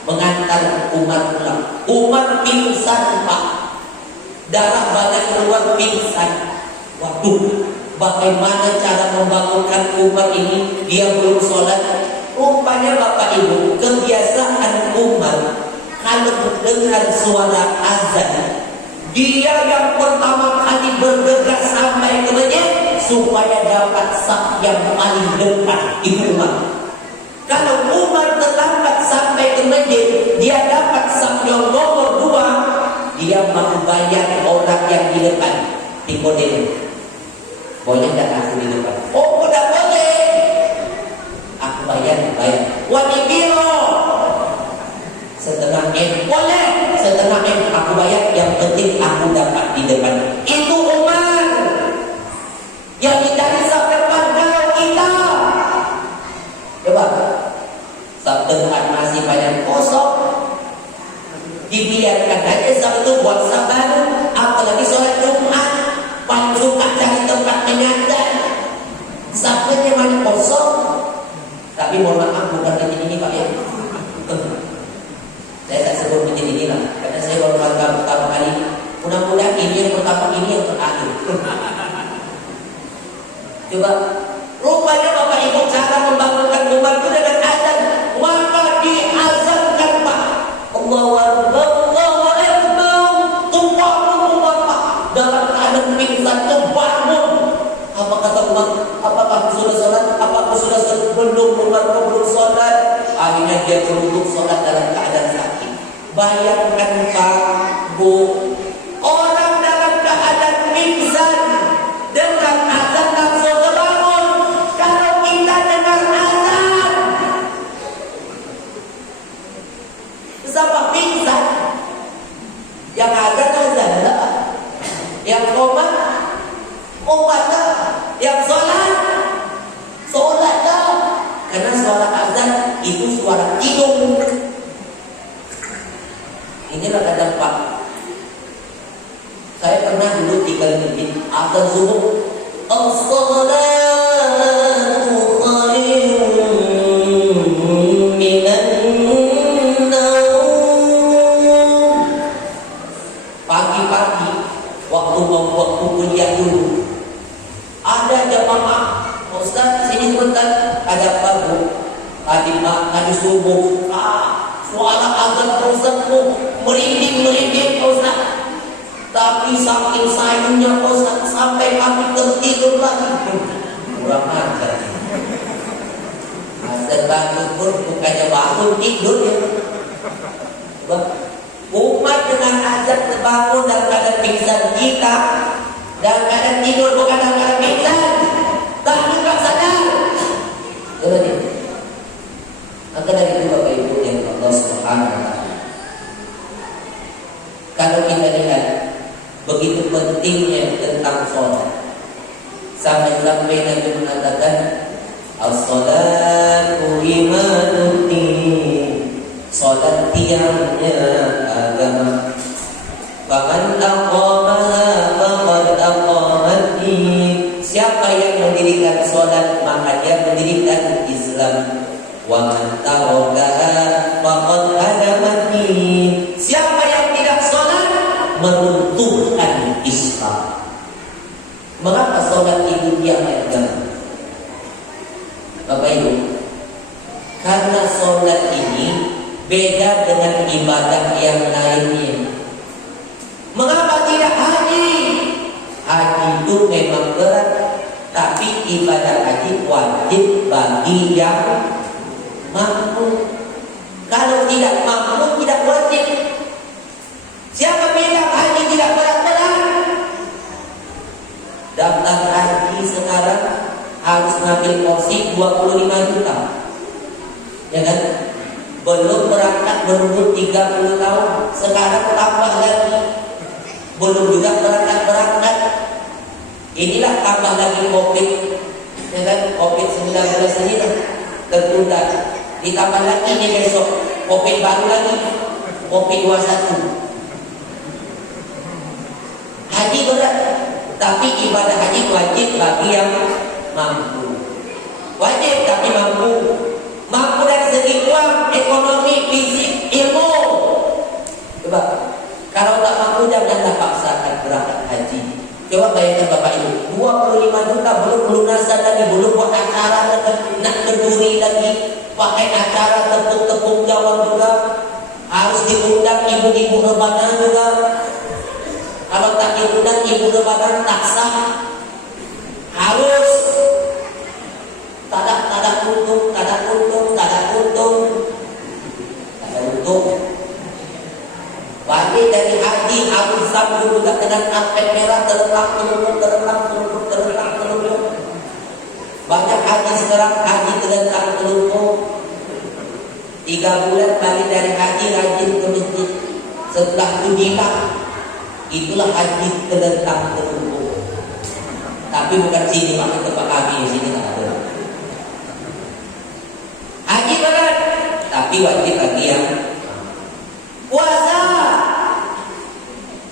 mengantar Umar pulang. Umar pingsan Pak, darah banyak keluar, pingsan. Waduh, bagaimana cara membangunkan Umar ini? Dia belum sholat. Rupanya Bapak Ibu, kebiasaan Umar kalau mendengar suara azan, dia yang pertama kali bergegas sampai ke masjid supaya dapat saf yang paling depan. Itu Umar. Kalau Umar terlambat sampai ke masjid, dia dapat saf yang nomor 2, dia mau bayar orang yang di depan. Dikode, boleh tak aku di depan? Oh, tidak boleh. Aku bayar. Wajib biro setengah M, boleh setengah M, aku bayar, yang penting aku dapat di depan. Itu Umar yang dicari saf depan. Kalau kita coba saf depan masih banyak kosong, dibiarkan aja saf itu buat sabar. Apalagi sholat Jumat paling suka cari tempat menyandar, safnya banyak kosong. Tapi mohon maaf, bukan ini Pak ya. Saya tak sebut menjadi ini lah, karena saya baru pertama kali. Mudah-mudahan ini yang pertama, ini yang terakhir. Coba, rupanya Bapak Ibu cara membangunkan Umar itu dengan azan. Maka diazankan Pak, Allahu Akbar, Allahu Akbar, Umar Pak, dalam keadaan pingsan itu bangun. Apa kata Umar? Apakah sudah sholat? Apakah sudah sholat? Belum. Umar belum sholat. Akhirnya dia beruntuk sholat dalam keadaan sakit. Bayangkan Pak, Bu, orang dalam keadaan pingsan dengan azan langsung terbangun. Kalau kita dengar azan, siapa pingsan? Yang azan lah, yang komat lah, yang sholat lah. Karena suara azan itu suara hidung. Inilah kadang Pak, saya pernah dulu tinggal di azan subuh, as-salatu khairun minan naum. Pagi-pagi waktu mau waktu kuliah dulu ada jamaah, Ustaz sini sebentar, ada apa Bu? Tadi subuh, suara azan Ustaz merinding Ustaz. Tapi saking sayangnya Ustaz sampai kami tertidur lagi. Kurang ajar. Azan bangun pun bukannya bangun tidur ya. Umat dengan azan terbangun dalam keadaan pingsan, kita dalam keadaan tidur bukan dalam keadaan pingsan, tak juga sadar. Jadi, maka dari itu Bapak Ibu yang Allah Subhanahu wa Ta'ala, kalau kita lihat begitu pentingnya tentang sholat, sampai-sampai Nabi mengatakan as-salatu imanuddin, sholat tiangnya agama. Faman aqamaha faqad aqamad-din, siapa yang mendirikan sholat maka dia mendirikan Islam. Wa man tarakaha faqad hadamad-din, siapa yang tidak sholat meruntuhkan Islam. Mengapa sholat itu tiang agama? Bapak Ibu, karena sholat ini beda dengan ibadah yang lainnya. Mengapa tidak haji? Haji itu memang berat, tapi ibadah haji wajib bagi yang mampu. Kalau tidak mampu tidak wajib. Siapa bilang haji tidak berat-berat? Daftar haji sekarang harus ngambil porsi 25 juta, ya kan? Belum berangkat menunggu 30 tahun, sekarang tambah lagi. Belum juga berangkat. Inilah tambah lagi COVID, ya kan? COVID-19 ini tertunda. Ditambah lagi ini besok COVID baru lagi, COVID-21. Haji berat, tapi ibadah haji wajib bagi yang mampu. Wajib tapi mampu. Mampu dari segi uang, ekonomi, fisik, ilmu. Coba, kalau tak mampu janganlah paksakan berangkat haji. Coba bayangkan Bapak Ibu, 25 juta belum pelunasan lagi, belum buat acara lagi, nak kenduri lagi, pakai acara tepung-tepung Jawa juga, harus diundang ibu-ibu rebana juga. Kalau tak diundang ibu rebana tak sah. Harus tak ada untung. Balik dari haji Abu Sabdu juga dengan karpet merah terlelang. Banyak haji sekarang haji terlelang. 3 bulan balik dari haji rajin ke masjid. Setelah itu nikah, itulah haji terlelang. Tapi bukan sini, pakai tempat kami di sini tak ada. Haji berat, tapi wajib bagi yang puasa.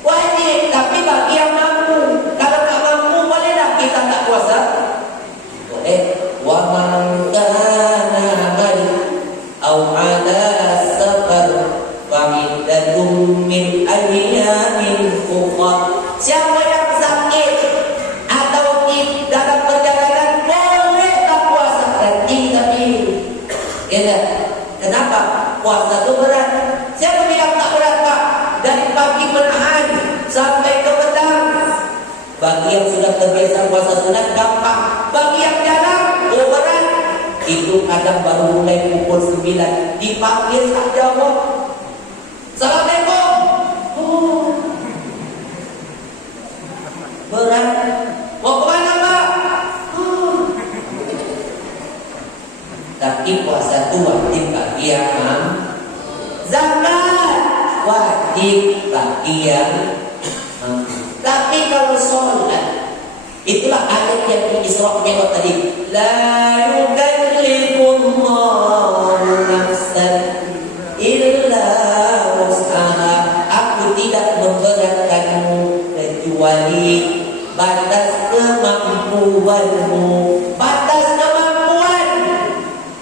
Wajib, tapi bagi yang mampu. Kalau tak mampu, bolehlah kita tak puasa. Boleh. Wa man kana au ala safar fa iddatum min ayyamin ukhra. Siapa yang sakit atau dalam perjalanan boleh tak puasa tapi ya. Kenapa? Puasa itu berat. Siapa bilang tak berat Pak? Dari pagi menahan sampai ke petang. Bagi yang sudah terbiasa puasa sunat gampang. Bagi yang jarang, berat. Itu kadang baru mulai pukul 9 dipanggil tak jawab. Assalamualaikum. Berat. Mau kemana Pak? Tapi puasa itu wajib bagi yang mampu. Zakat wajib bagi yang mampu. Tapi kalau sholat, itulah ayat yang di Isra Mi'raj tadi. La yukallifullahu nafsan illa wus'aha. Aku tidak memberatkanmu kecuali batas kemampuanmu. Batas kemampuan,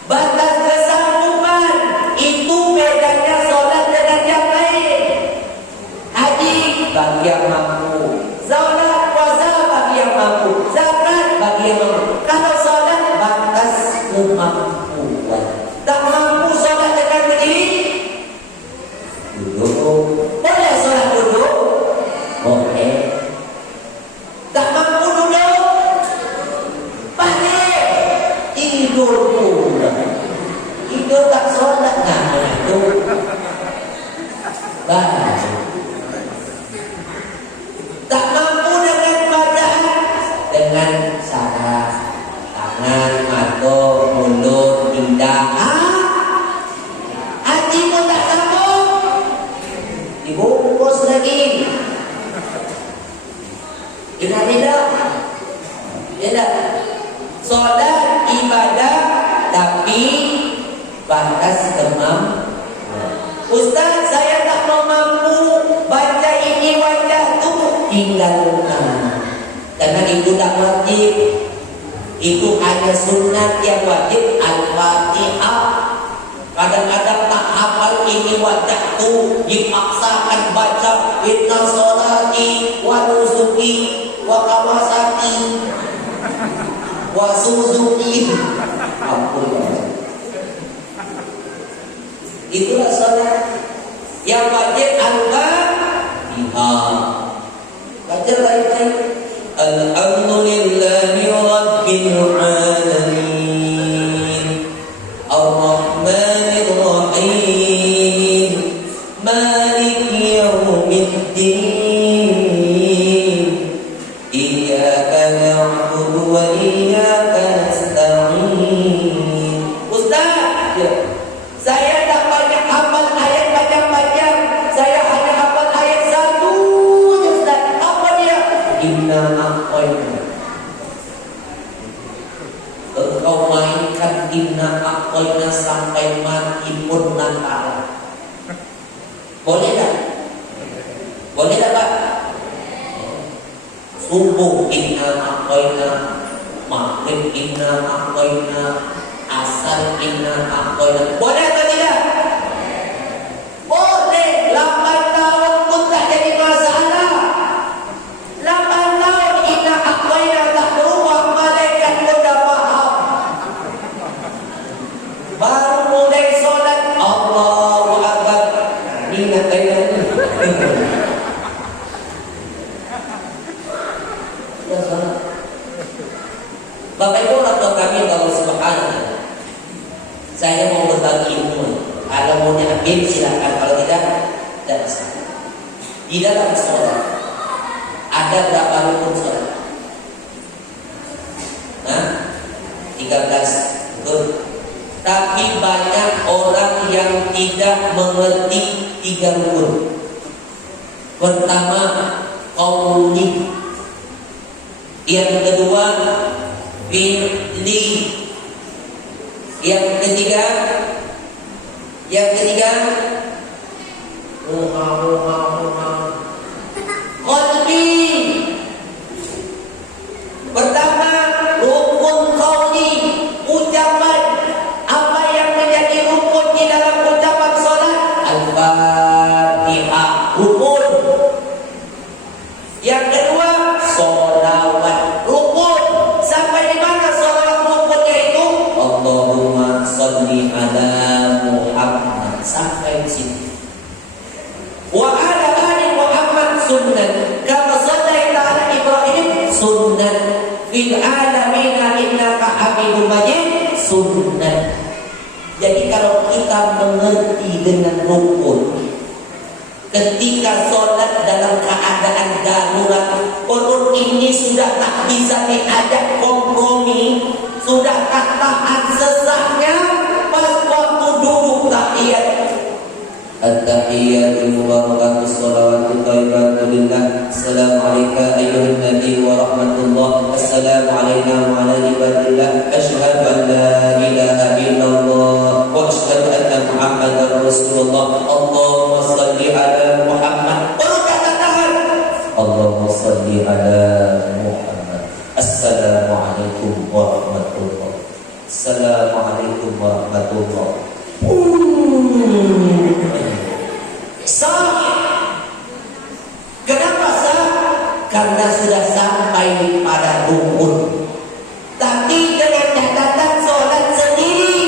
batas kesanggupan. Itu bedanya sholat dengan yang lain. Haji bagi yang mampu, sholat puasa Tak mampu duduk, balik tidur pula. Tidur tak sholat itu balik. Tak mampu dengan badan, dengan saraf, tangan, mata, mulut, lidah. Hati pun tak sambung, dibungkus lagi. Tidak. Solat ibadah tapi batas kemampuan. Ustaz, saya tak mampu baca ini wajah tu, tinggalkan. Karena itu tak wajib. Itu hanya sunat yang wajib, Al-Fatihah. Kadang-kadang tak hafal ini wajah tu, dipaksakan baca inna sholati wa nusuki wa kawasaki wa suzuki. Ampun. Itulah sholat yang wajib Al-Fatihah. Baca baik-baik. Alhamdulillahi Rabbil Alamin Ar-Rahmanir Rahim Maliki Yawmiddin Iyyaka na'budu wa iyyaka nasta'in. Ustaz, saya tak banyak hafal ayat panjang-panjang. Saya hanya hafal ayat satu, Ustaz. Apa dia? Inna a'tayna. Engkau mainkan inna a'tayna sampai mati pun Natal. Boleh tak? Boleh tak, Pak? Subuh inna a'tayna, maghrib inna a'tayna, asar inna a'tayna. Boleh atau tidak? Boleh. 8 tahun pun tak jadi masalah. 8 tahun inna a'tayna tak berubah, malaikat pun dah faham. Baru mulai solat, Allahu Akbar. Ingat ayat ini. Bapak Ibu orang tua kami Allah Subhanahu, saya mau berbagi ilmu. Kalau mau diambil silakan, kalau tidak masalah. Di dalam sholat ada berapa rukun sholat? 13, betul. Tapi banyak orang yang tidak mengerti 3 rukun. Pertama, qauli. Yang kedua, fi'li. Yang ketiga qalbi. Pertama, rukun qauli, ucapan. Apa yang menjadi rukun di dalam ucapan salat? Al-Fatihah, rukun. Yang kedua, sholawat, rukun. Sampai di mana sholawat rukunnya itu? Allahumma sholli ala Muhammad. Sampai di sini. Wa ala ali Muhammad sunnah. Kama shallaita ala Ibrahim sunnah. Fil alamin innaka Hamidum Majid sunnah. Jadi kalau kita mengerti dengan rukun, ketika sholat dalam keadaan darurat, perut ini sudah tak bisa diajak kompromi, sudah tak tahan sesaknya, pas waktu duduk tahiyat. At-tahiyyatu mubarakatuh sholawatu thayyibatu lillah. Assalamualaikum ayyuhan nabi wa rahmatullah. Assalamu alayna wa ala ibadillah. Asyhadu an la ilaha illallah wa asyhadu anna Muhammadar Rasulullah. Allahumma shalli ala Muhammad. Allahumma shalli ala Muhammad. Assalamualaikum warahmatullahi. Assalamualaikum warahmatullahi. Sah. Kenapa sah? Karena sudah sampai pada rukun. Tapi dengan catatan sholat sendiri.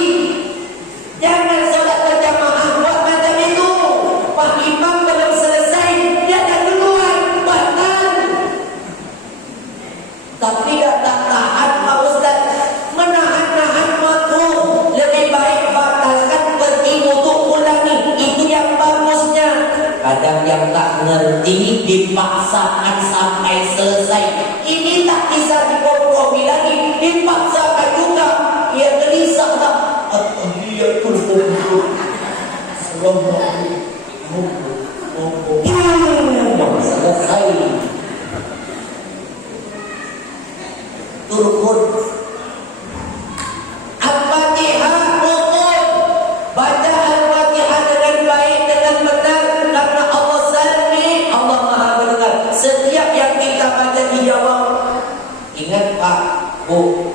Jangan sholat berjamaah buat macam itu. Pak Imam belum selesai, dia dah duluan, batal. ini dipaksakan sampai selesai. Ini tak bisa dikompromi lagi, dipaksakan juga. Ia gelisah tak? Dia betul-betul selesai. Turun Al-Fatihah, pokok baca Al-Fatihah dengan baik, dengan benar, karena Allah sami, Allah Maha mendengar. Setiap yang kita baca dijawab. Ingat Pak, Bu,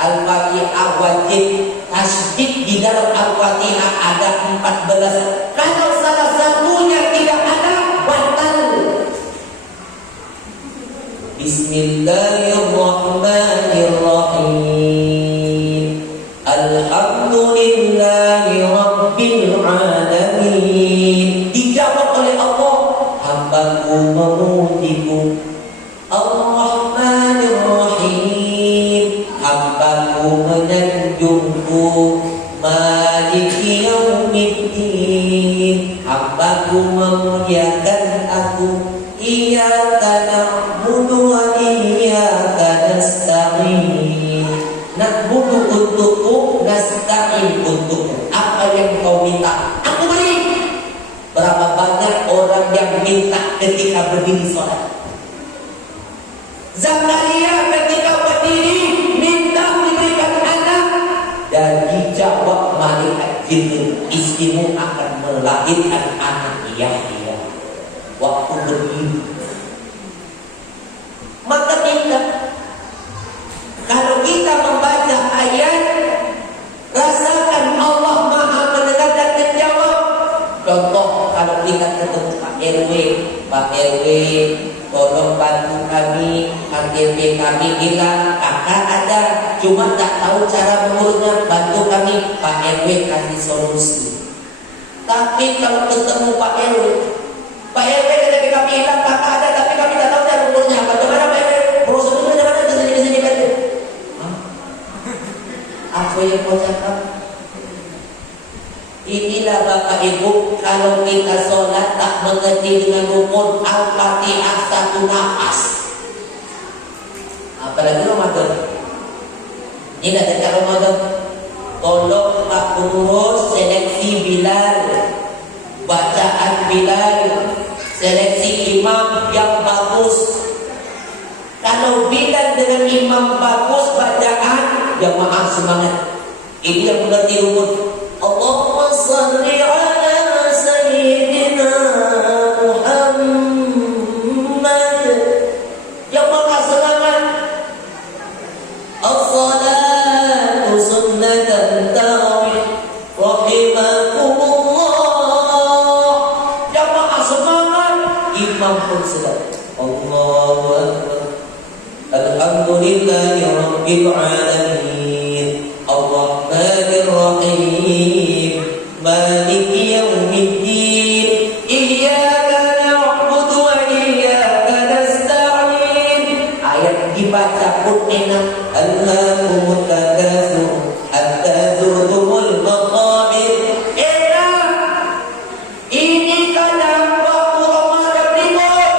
Al-Fatihah wajib tasydid. Di dalam Al-Fatihah ada 14. Kalau salah satunya tidak ada, batal. Bismillahirrahmanirrahim. Alhamdulillahi Rabbil Alamin. Dijawab oleh Allah, hambaku memujimu. Ar-Rahmanir-Rahim, hambaku menyanjungku. Maliki yaumiddin, hambaku memuliakan aku. Iyyaka na'budu wa iyyaka nasta'in. Na'budu untukku, nasta'in untukku. Apa yang kau minta, aku beri. Berapa banyak orang yang minta ketika berdiri sholat? Zakaria ketika berdiri minta diberikan anak, dan dijawab malaikat Jibril, istrimu akan melahirkan anak Yahya. Waktu berdiri, maka kalau kita membaca ayat, rasakan Allah Maha mendengar dan menjawab. Contoh, kalau kita ketemu Pak RW, Pak RW, tolong bantu kami, KTP kami hilang, kakak ada, cuma tak tahu cara mengurusnya, bantu kami. Pak RW kasih solusi. Tapi kalau ketemu Pak RW, Pak RW KTP kami hilang, kakak ada, tapi kami tak tahu cara mengurusnya. Bagaimana Pak RW? Prosedurnya bagaimana? Kesini Pak RW. Apa yang kau cakap? Inilah Bapak Ibu, kalau kita sholat tak mengerti dengan rukun Al-Fatihah satu nafas. Apalagi Ramadan. Ini dah dekat Ramadan. Tolong Pak Pengurus seleksi Bilal, bacaan Bilal, seleksi imam yang bagus. Kalau Bilal dengan imam bagus bacaan, jamaah semangat. Ini yang mengerti rukun. Allahumma salli ala sayyidina Muhammad. Jamaah semangat. As-salatu sunnatan tarawih rahimakumullah. Jamaah semangat. Imam pun sedang Allahu Akbar. Alhamdulillahi Rabbil Alamin. Ar-Rahmanir-Rahim. Maliki yaumiddin. Iyyaka na'budu wa iyyaka nasta'in. Ayat dibaca pun enak. Alhaakumut takatsur hatta zurtumul maqabir. Enak. Ini kadang waktu Ramadan ribut.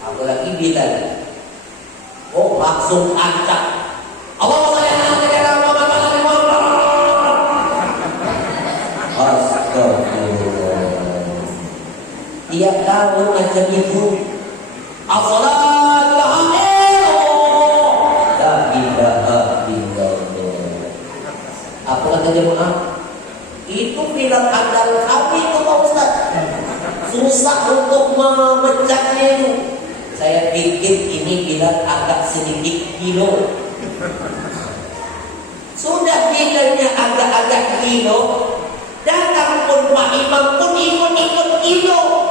Apalagi Bilal. Oh, langsung acak. Allah tiap tahun macam itu. As-salatu la ilaha illallah. Apa kata jemaah? Itu film andal kami itu Pak Ustaz. Susah untuk memecahnya itu. Saya pikir ini bilang agak sedikit kilo. Sudah bilangnya agak-agak kilo, datang pun Pak Imam pun ikut-ikut kilo.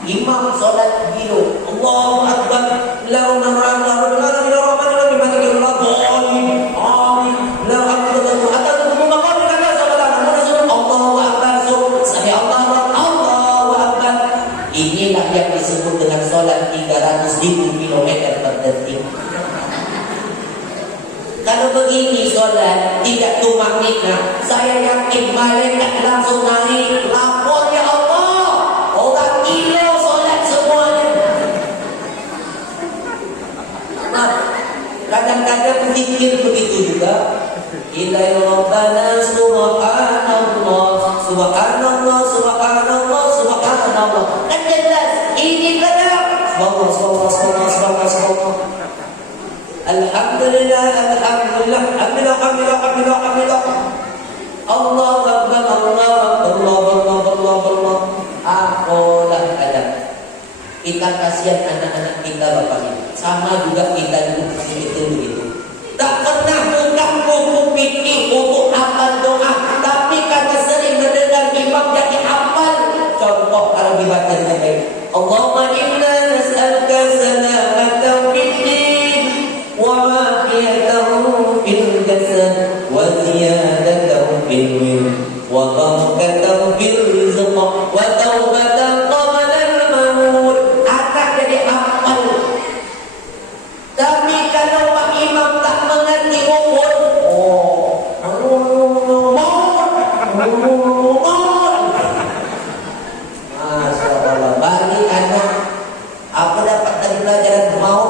Imam sholat kilo. Allahu Akbar. Inilah yang disebut dengan sholat 300.000 kilometer per detik. Kalau begini sholat tidak tumak nikah, saya yakin malaikat langsung naik lapor, ya Allah, Ilai Rabbana subhanallah, subhanallah, subhanallah, subhanallah. Kan jelas, ini kadang subhanallah. Alhamdulillah, alhamdulillah, alhamdulillah, alhamdulillah, alhamdulillah, alhamdulillah. Allahu Akbar, Allahu Akbar, Allahu Akbar. Apalah kadang kita kasihan anak-anak kita Bapak Ibu. Sama juga kita dulu itu begitu. Tak pernah buka buku fikih, buku hafal doa, tapi karena sering mendengar imam jadi hafal. Contoh kalau dibaca dengan baik. Allahumma inna nas'aluka salamatan fid din wa afiyatan fil jasad wa ziyadatan fil ilm wa barakatan fil rizq wa taubatan qabla al-maut. Akan jadi hafal. Tapi kalau Pak Imam tak mengerti rukun, Masya Allah, bagi anak apa dapat dari pelajaran mau.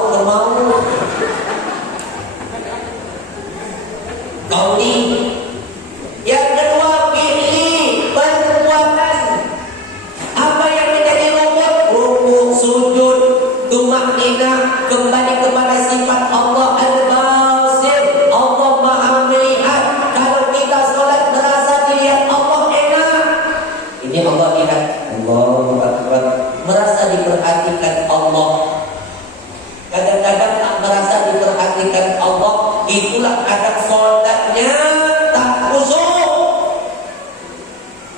Kauli. Yang kedua, fi'li, perbuatan. Apa yang menjadi rukun? Rukuk, sujud, tumakninah, kembali kepada sifat Allah Al-Basir. Allah Maha melihat. Kalau kita sholat merasa dilihat Allah enak. Ini Allah lihat. Allahu Akbar. Merasa diperhatikan Allah. Kadang-kadang tak merasa diperhatikan Allah. Itulah kadang sholatnya tak khusyuk.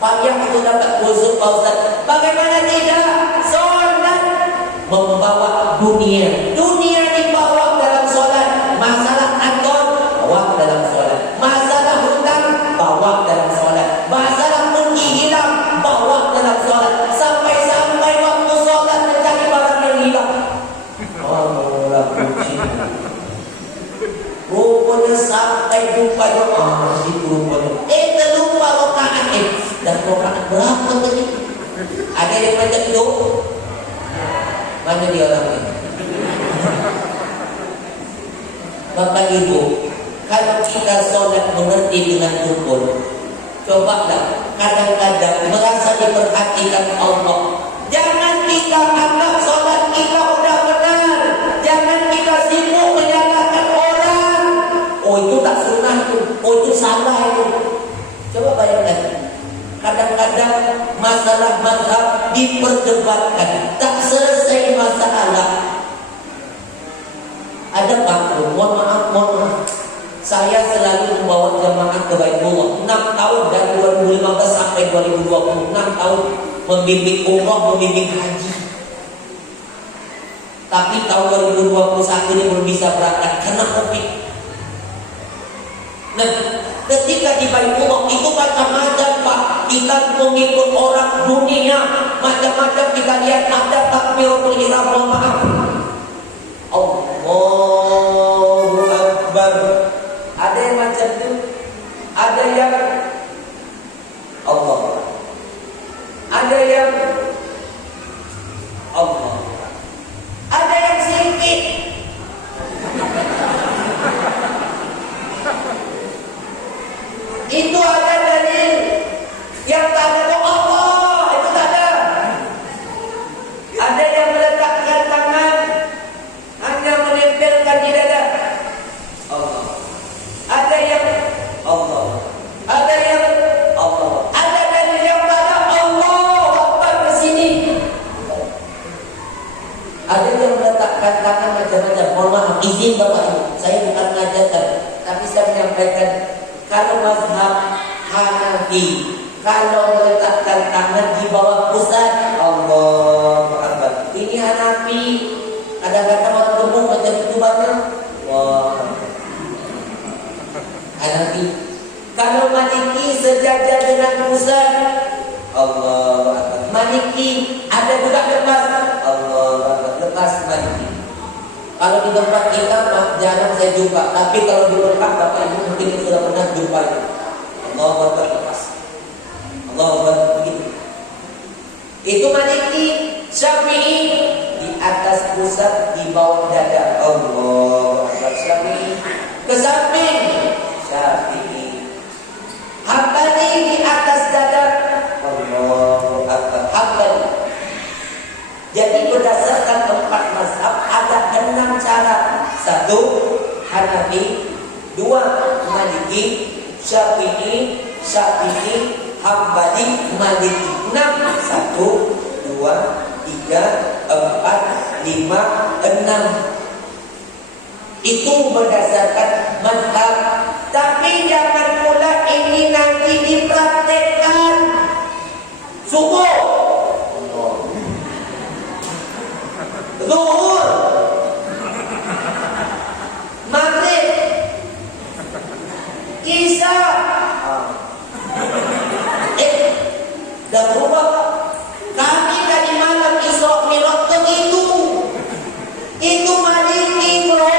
Payah itu dapat khusyuk Pak Ustaz. Bagaimana tidak? Sholat membawa dunia. Dunia dibawa dalam sholat. Masalah kantor bawa dalam sholat. Masalah hutang bawa dalam sholat. Masalah pergi hilang bawa dalam sholat. Sampai-sampai waktu sholat mencari barang yang hilang. Allah kunci. Rupanya sampai jumpa doa itu rupanya. Terlupa rokaat dan rokaat berapa tadi? Ada yang macam itu? Mana dia orangnya? Bapak Ibu, kalau kita sholat mengerti dengan rukun, cobalah kadang-kadang merasa diperhatikan Allah. Jangan kita anggap sholat kita udah benar. Jangan kita sibuk menyalahkan orang. Oh itu tak sunnah itu. Oh itu salah itu. Coba bayangkan. Kadang-kadang masalah mazhab diperdebatkan, tak selesai masalah. Ada Pak, mohon maaf. Saya selalu membawa jamaah ke Baitullah 6 tahun dari 2015 sampai 2020. 6 tahun membimbing umrah, membimbing haji. Tapi tahun 2021 ini belum bisa berangkat karena Covid. Nah, ketika di Baitullah itu macam-macam Pak. Kita mengikut orang dunia, macam-macam kita lihat. Ada takbiratul ihram, mohon maaf. Allahu Akbar. Ada yang macam itu. Ada yang Allah. Ada yang Allah. Ada yang sedikit. Itu ada dalil. Yang tak ada Allah, itu tak ada. Ada yang meletakkan tangan hanya menempelkan di dada. Allah. Ada yang Allah. Ada yang Allah. Ada dalil yang tak ada Allah Akbar di sini. Ada yang meletakkan tangan macam-macam. Mohon maaf, izin Bapak Ibu, saya bukan mengajarkan, tapi saya menyampaikan. Kalau mazhab Hanafi, kalau meletakkan tangan di bawah pusat, Allahu Akbar. Ini Hanafi. Kadang-kadang orang gemuk macam itu banyak. Wah. Hanafi. Kalau Maliki sejajar dengan pusat, Allahu Akbar. Maliki ada juga lepas, Allahu Akbar. Lepas Maliki. Kalau di tempat kita jarang saya jumpa, tapi kalau di tempat Bapak Ibu mungkin sudah pernah jumpa. Allahu Akbar lepas. Allahu Akbar begitu. Itu Maliki. Syafi'i di atas pusat, di bawah dada. Allahu Akbar. Syafi'i ke samping. Syafi'i hambali di atas dada. Allahu Akbar. Hambali. Jadi berdasarkan 4 mazhab ada 6 cara. 1 Hanafi, 2 Maliki, Syafi'i, Hambali, Maliki. 6. 1, 2, 3, 4, 5, 6. Itu berdasarkan mazhab. Tapi jangan pula ini nanti dipraktekkan. Subuh, zuhur, maghrib, isya. Dah berubah. Kami tadi malam Isra Mi'raj itu Maliki bro.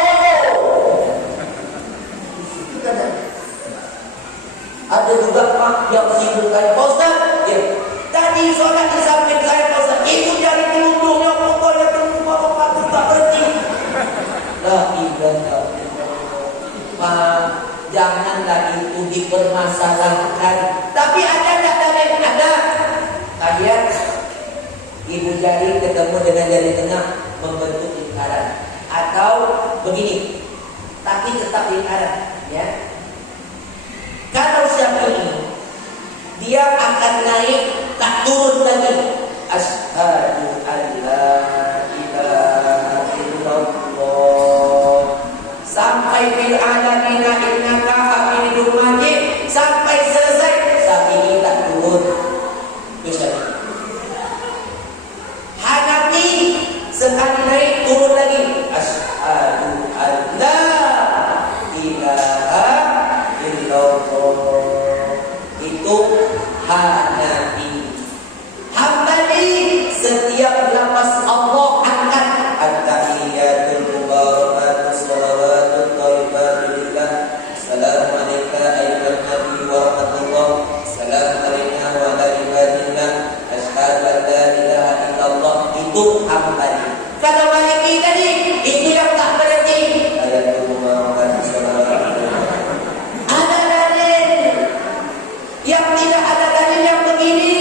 Ada juga Pak yang sibuk kayak Pak Ustaz, ya. Tadi sholat di samping saya Pak Ustaz, itu jari telunjuknya pokoknya terbuka waktu tak berhenti. La ilaha illallah. Pak, janganlah itu dipermasalahkan. Tapi ada tak dalil? Ada. Kalian ibu jari ketemu dengan jari tengah membentuk lingkaran, atau begini, tapi tetap lingkaran, ya. Kalau Syafi'i, dia akan naik tak turun lagi. Asyhadu an la ilaha illallah sampai fil alamina innaka hamidum majid, sampai selesai. Syafi'i tak turun. Bisa. Hanafi sekali naik turun lagi. Asyhadu an la ilaha illallah. Itu Hanafi. Hambali setiap lafaz Allah angkat. At-tahiyyatul mubarakatus salawatut thayyibatun lillah. Assalamualaikum ayyuhan nabi wa rahmatullah. Assalamualaikum wa ala ibadillah. Asyhadu an la ilaha illallah. Itu hambali. Kalau Maliki tadi itu yang tak berhenti. Ayatul mubarakatus salawatut. Ada dalil. Yang tidak ada dalil yang begini.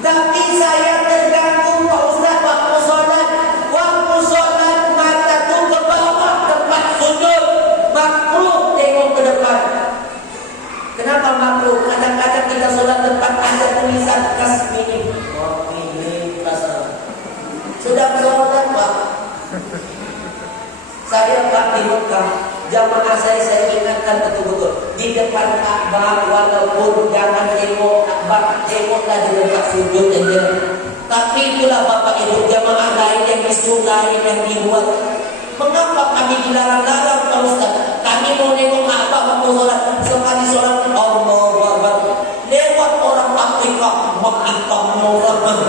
Tapi saya terganggu Pak Ustaz waktu sholat. Waktu sholat mata tu ke bawah tempat sujud. Makruh tengok ke depan. Kenapa makruh? Kadang-kadang kita sholat tempat ada tulisan kasmini. Oh ini kasar. Sedang sholat Pak. Saya Pak di Mekah. Jamaah saya ingatkan betul-betul di depan Ka'bah, walaupun jangan tengok Ka'bah, tengoklah di tempat sujud saja. Tapi itulah Bapak Ibu, jamaah lain yang isu lain yang dibuat. Mengapa kami dilarang-larang Pak Ustaz? Kami mau tengok Ka'bah waktu sholat, sekali sholat Allahu Akbar. Lewat orang Afrika, makikahnya orang.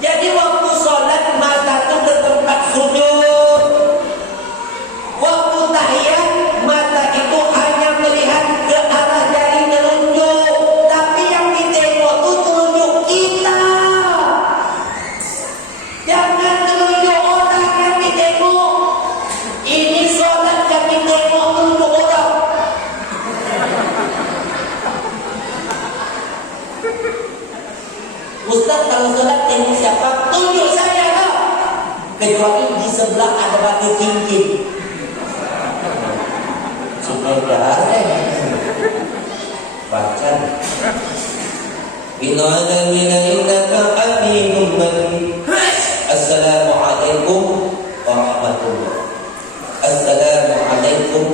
Jadi waktu sholat mata itu ke tempat sujud. Waktu tahiyat mata itu hanya melihat ke arah jari telunjuk, tapi yang ditengok itu telunjuk kita. Jangan telunjuk orang yang ditengok. Ini sholat yang ditengok telunjuk orang. Ustaz kalau sholat tengok siapa? Tunjuk saya lah. Kecuali di sebelah ada batu cincin. Baca Bilalina innaka hamidum majid. Assalamualaikum warahmatullahi. Assalamualaikum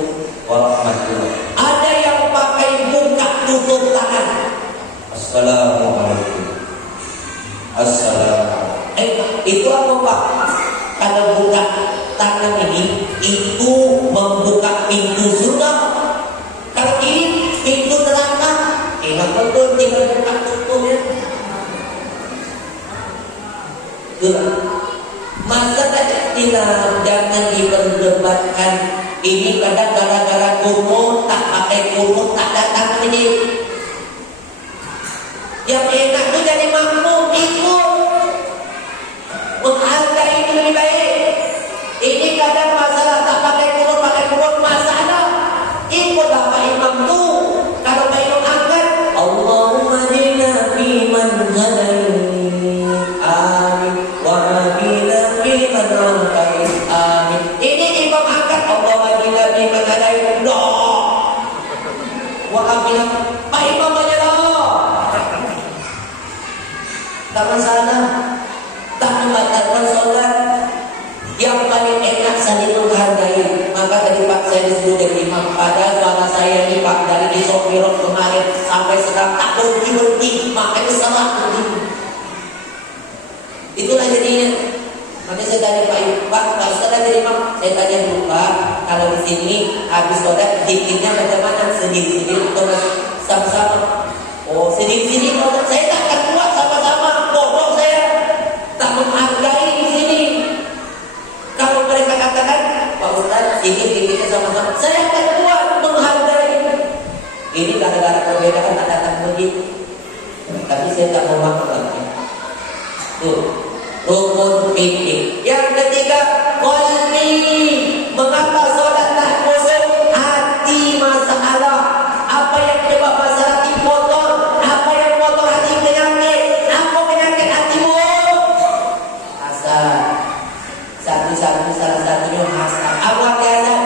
warahmatullahi. Ada yang pakai buka tutup tangan. Assalamualaikum. Assalamualaikum. Itu apa Pak? Kalau buka tangan ini itu membuka pintu surga. Kalau ini pintu neraka. Ingat betul tinggal buka tutupnya. Masa ikhtilaf jangan diperdebatkan. Ini kadang gara-gara kunut, tak pakai kunut, tak datang ini. Yang enak itu jadi makmum, ikut menghargai itu lebih baik. Ini kadang masalah tak pakai kunut, pakai kunut mas. tak masalah. Tak membatalkan sholat. Yang paling enak saling menghargai. Maka tadi Pak saya disuruh jadi imam. Padahal suara saya ini Pak dari di Sopirok kemarin sampai sekarang tak berhenti. Makanya salah begini. Itulah jadinya. Makanya saya tanya Pak, kalau sudah jadi imam, saya tanya dulu Pak, kalau di sini habis sholat zikirnya bagaimana? Sendiri-sendiri atau sama-sama? Oh sendiri-sendiri, saya tak akan kuat sama-sama. Bodoh saya, tak menghargai di sini. Kalau mereka katakan, Pak Ustaz, zikir-zikirnya sama-sama, saya akan kuat menghargai. Ini gara-gara perbedaan tak datang begitu. Tapi saya tak mau makan. Tuh, rukun fikih. Yang ketiga, qalbi. Mengapa sholat tak khusyuk? Hati masalah. Apa yang menyebab masalah hati kotor? Apa yang kotor hati penyakit? Apa penyakit hatimu? Hasad. Salah satunya hasad. Apa hasad?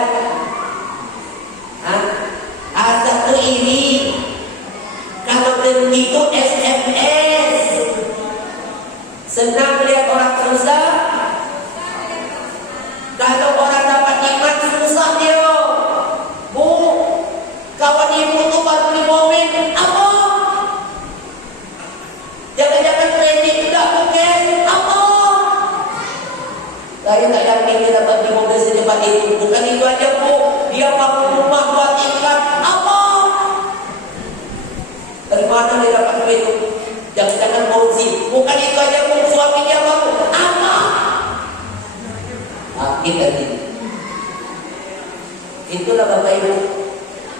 Hasad itu iri. Kalau dengki itu SMS. Senang melihat orang susah. Kalau orang dapat nikmat susah dia. Bu, kawan ibu tu baru beli mobil. Apa? Jangan-jangan kredit tidak mungkin. Apa? Saya tak yakin dia dapat beli mobil secepat itu. Bukan itu aja bu. Dia bangun rumah buat ikan. Apa? Dari mana dia dapat duit itu? Jangan-jangan korupsi. Bukan itu aja bu. Suaminya baru. Apa? Kita ini. Itulah Bapak Ibu.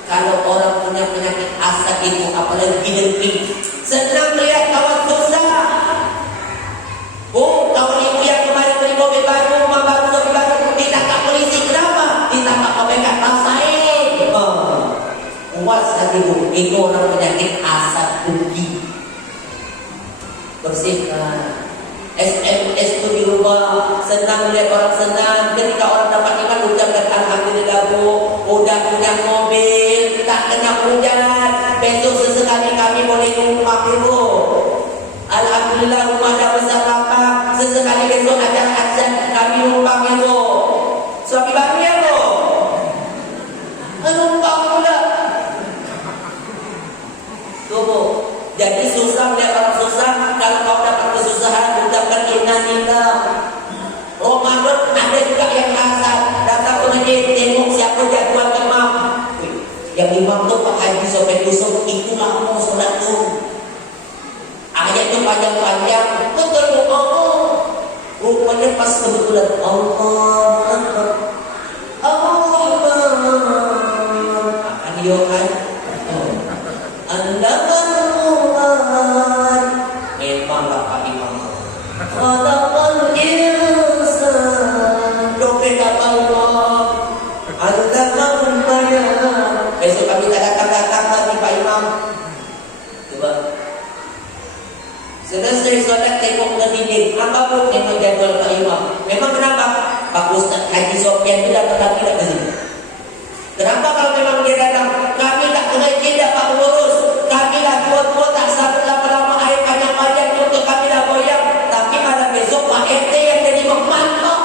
Kalau orang punya penyakit hasad itu, apalagi dengki, senang melihat kawan susah. Bu, kawan ibu yang kemarin beli mobil baru, rumah baru, mobil baru, ditangkap polisi. Kenapa? Ditangkap KPK. Rasain. Puas hati bu. Itu orang penyakit hasad dengki. Bersihkan. SMS itu dirubah. Senang melihat orang senang. Ketika orang dapat iman, ucapkan alhamdulillah bu, udah punya mobil, tak kena hujan. Besok sesekali kami boleh numpang bu. Alhamdulillah rumah dah besar lapang. Sesekali besok ada azan kami numpang bu. Suami baru ya bu. Numpang pula. Tuh bu. Jadi susah melihat orang susah. Kalau kau dapat kesusahan, ucapkan innalillah. Ramadan ada juga yang hasad. Datang ke masjid, tengok siapa jagoan imam. Yang imam tu Pak Haji Sopet Yusuf, itu lama solat tu. Ayatnya panjang-panjang, betul doa. Rupanya pas kebetulan Allah Akbar. Allah Akbar. Akan dia kan? Memanglah Pak Imam. Khalaqal insan. Doa Allah. Allamahu bayan. Besok kami tak datang lagi Pak Imam. Coba. Selesai solat tengok ke dinding. Apa pun tengok jadual Pak Imam. Memang kenapa? Pak Ustaz Haji Sofyan itu datang lagi tak ke sini. Kenapa kalau memang dia datang? Kami tak kena jeda Pak Urus. Kami dah tua-tua tak sabar lama-lama air panjang-panjang untuk kami dah goyang. Tapi malam besok Pak RT yang jadi memantau.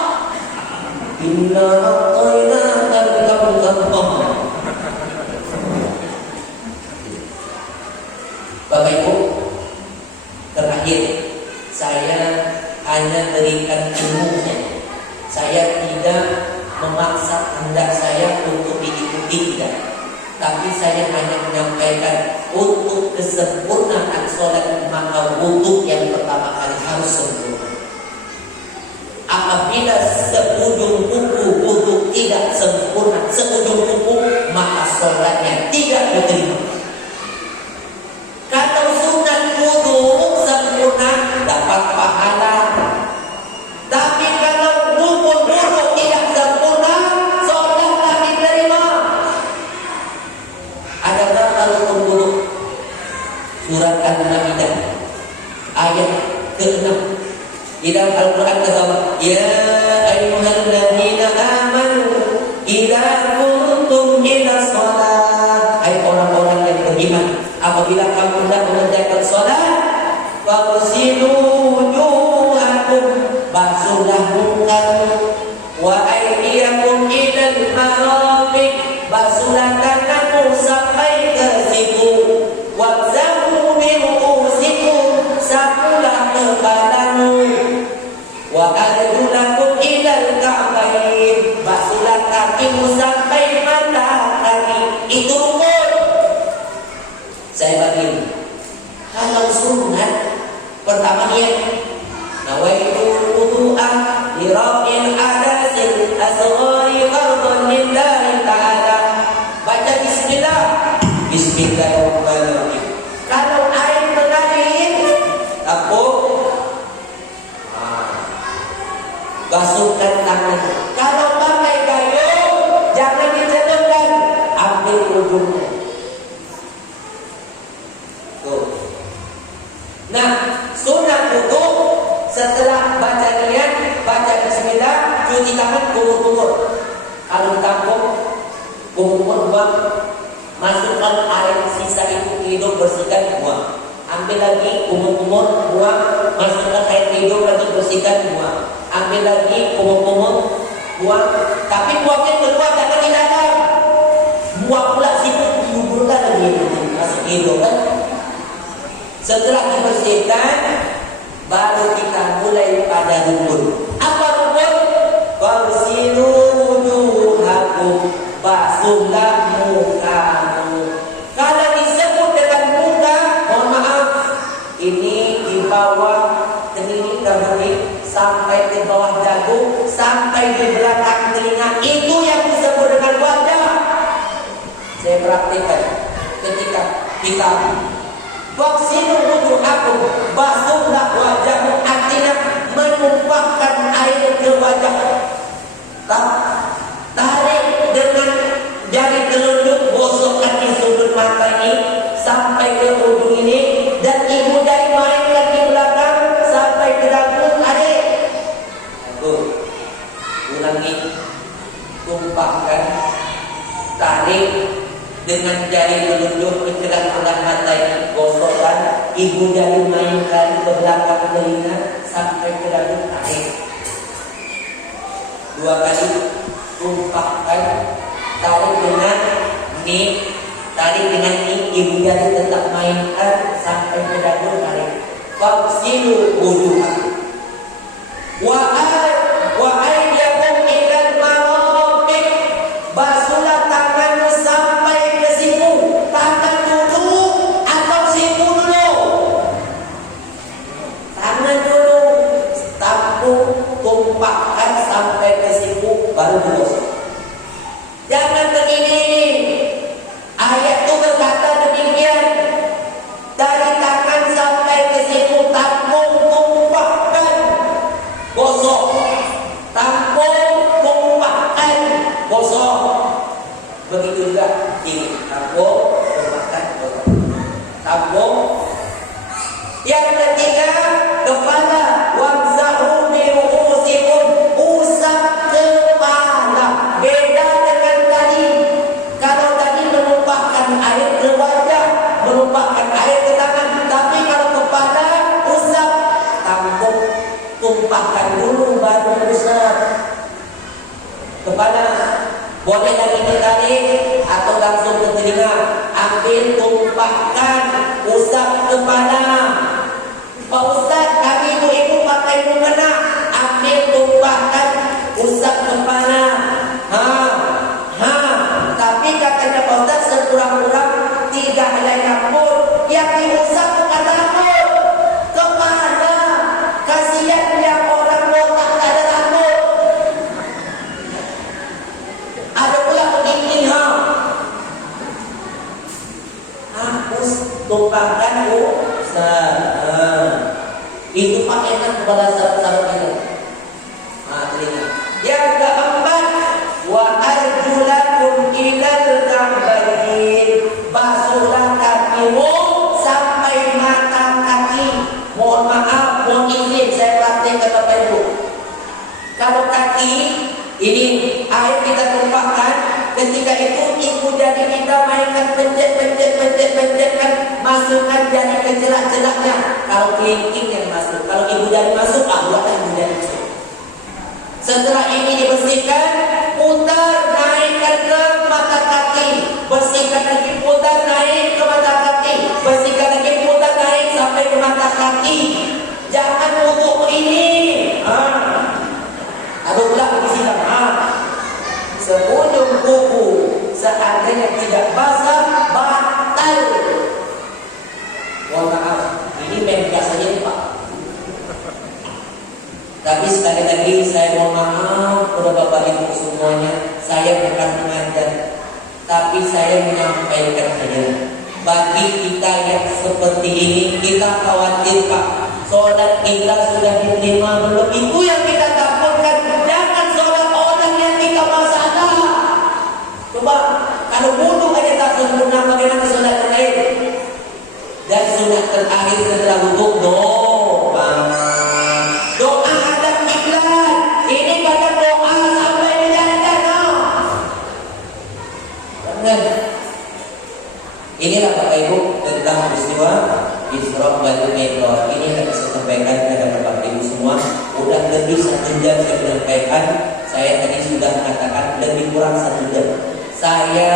Inna a'tayna al-kabutah. Bapak Ibu, terakhir saya hanya berikan ilmu saja. Saya tidak memaksa hendak saya untuk diikuti tidak. Tapi saya hanya menyampaikan untuk kesempurnaan sholat maka wudhu yang pertama kali harus sempurna. Apabila seujung kuku wudhu tidak sempurna, seujung kuku, maka sholatnya tidak diterima. Kalau sunat wudhu sempurna dapat pahala. Tapi kalau rukun wudhu tidak sempurna, sholat tak diterima. Ada berapa rukun wudhu? Surat Al-Maidah ayat ke-6. Di dalam Al-Quran kata ya ayyuhalladzina amanu idza kuntum ila shalah. Hai orang-orang yang beriman, apabila kamu hendak mengerjakan salat, faghsilu pertama niat. Nawaitu wudu'an li raf'il hadasil asghari fardhan lillahi ta'ala. Baca bismillah. Bismillahirrahmanirrahim. Kalau air mengalir, apa? Basuhkan tangan. Kalau pakai gayung, jangan dicelupkan, ambil ujungnya. Tuh. Nah, sunnah wudu setelah baca niat, baca bismillah, cuci tangan, kumur-kumur. Kalau tampung, kumur buang, masukkan air sisa itu ke hidung, bersihkan, buang. Ambil lagi, kumur-kumur, buang, masukkan air ke hidung lagi, bersihkan, buang. Ambil lagi, kumur-kumur, buang. Tapi buangnya keluar, jangan di dalam. Buang pula situ, diuburkan lagi, masuk ke hidung kan. Setelah dibersihkan, baru kita mulai pada rukun. Apa rukun? Farsilu wujuhakum, basuhlah mukamu. Kalau disebut dengan muka, mohon maaf, ini di bawah telinga kami sampai di bawah dagu, sampai di belakang telinga, itu yang disebut dengan wajah. Saya praktikkan ketika kita Faksilu wujuhakum, basuhlah wajahmu, artinya menumpahkan air ke wajah. Tarik dengan jari telunjuk, gosokkan di sudut mata ini sampai ke ujung ini, dan ibu jari mainkan di belakang sampai ke dagu, tarik. Tuh, ulangi, tumpahkan, tarik dengan jari telunjuk ke dalam mata ini, gosokkan, ibu jari mainkan ke belakang telinga sampai ke dagu, tarik. 2 kali, tumpahkan, tarik dengan ini, tarik dengan ini, ibu jari tetap mainkan sampai ke dagu, tarik. Faksilu wujuhakum wa aydiyakum ilal marafiq, basuhlah tanganmu sampai ke siku. Tangan dulu atau siku dulu? Tangan dulu, tampung, tumpahkan sampai ke siku, baru digosok. Jangan begini. Ayat itu berkata demikian. Dari tangan sampai ke siku, tampung, tumpahkan, gosok. Tampung, tumpahkan, gosok. Begitu juga ini, tampung, tumpahkan, gosok. Tampung. Yang ketiga, kepala. Wamsahu bi ru'usikum, usap kepala. Beda dengan tadi. Kalau tadi menumpahkan air ke wajah, menumpahkan air ke tangan, tapi kalau kepala, usap, tampung, tumpahkan dulu baru usap. Kepala boleh lagi ditarik atau langsung ke telinga. Ambil, tumpahkan, usap kepala. Pak Ustaz, kami ibu-ibu pakai mukena. Ambil, tumpahkan, usap kepala. Tapi katanya Pak Ustaz, sekurang-kurang 3 helai rambut. Yang diusap bukan rambut, kepala. Kasihan yang orang botak tak ada rambut. Ada pula begini, hapus, tumpahkan, itu pakai kepada sahabat-sahabat kita. Telinga. Yang keempat, wa arjulakum ilal ka'bayn, basuhlah kakimu sampai mata kaki. Mohon maaf, mohon izin saya praktek Bapak Ibu. Kalau kaki ini air kita tumpahkan, ketika itu ibu jari kita mainkan pencet kan, masukkan jari ke celah-celahnya. Kalau kelingking yang masuk, kalau ibu jari masuk, buatkan ibu jari masuk. Setelah ini dibersihkan, putar naikkan ke mata kaki, bersihkan lagi, putar naik ke mata kaki, bersihkan lagi, putar naik sampai ke mata kaki. Jangan untuk ini. Ada pula di sini. Sebelum kuku seandainya tidak basah, batal. Mohon maaf, ini biasanya Pak. lagi saya mohon maaf kepada Bapak Ibu semuanya, saya bukan mengajar, tapi saya menyampaikan saja. Bagi kita yang seperti ini, kita khawatir Pak, sholat kita sudah diterima belum? Itu yang kita takutkan. Jangan sholat orang yang kita masalah. Coba kalau wudhu aja tak sempurna, bagaimana sholat terakhir? Dan sunat terakhir setelah wudhu doa. Doa ada iklan. Ini pada doa sampai menyanyikan. Jangan. Inilah Bapak Ibu tentang peristiwa Isra wal Mi'raj. Ini yang saya sampaikan kepada Bapak Ibu semua. Udah lebih 1 jam saya menyampaikan. Saya tadi sudah mengatakan lebih kurang 1 jam. Saya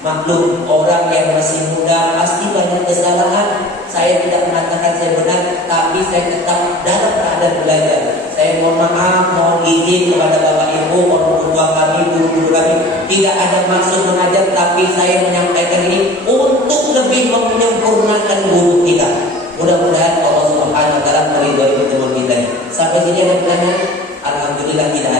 maklum orang yang masih muda pasti banyak kesalahan. Saya tidak mengatakan saya benar, tapi saya tetap dalam keadaan belajar. Saya mohon maaf, mohon izin kepada Bapak Ibu, orang tua kami, guru-guru kami. Tidak ada maksud mengajar, tapi saya menyampaikan ini untuk lebih menyempurnakan guru kita. Mudah-mudahan Allah Subhanahu wa taala meridhai pertemuan kita. Sampai sini ada pertanyaan? Alhamdulillah tidak ada.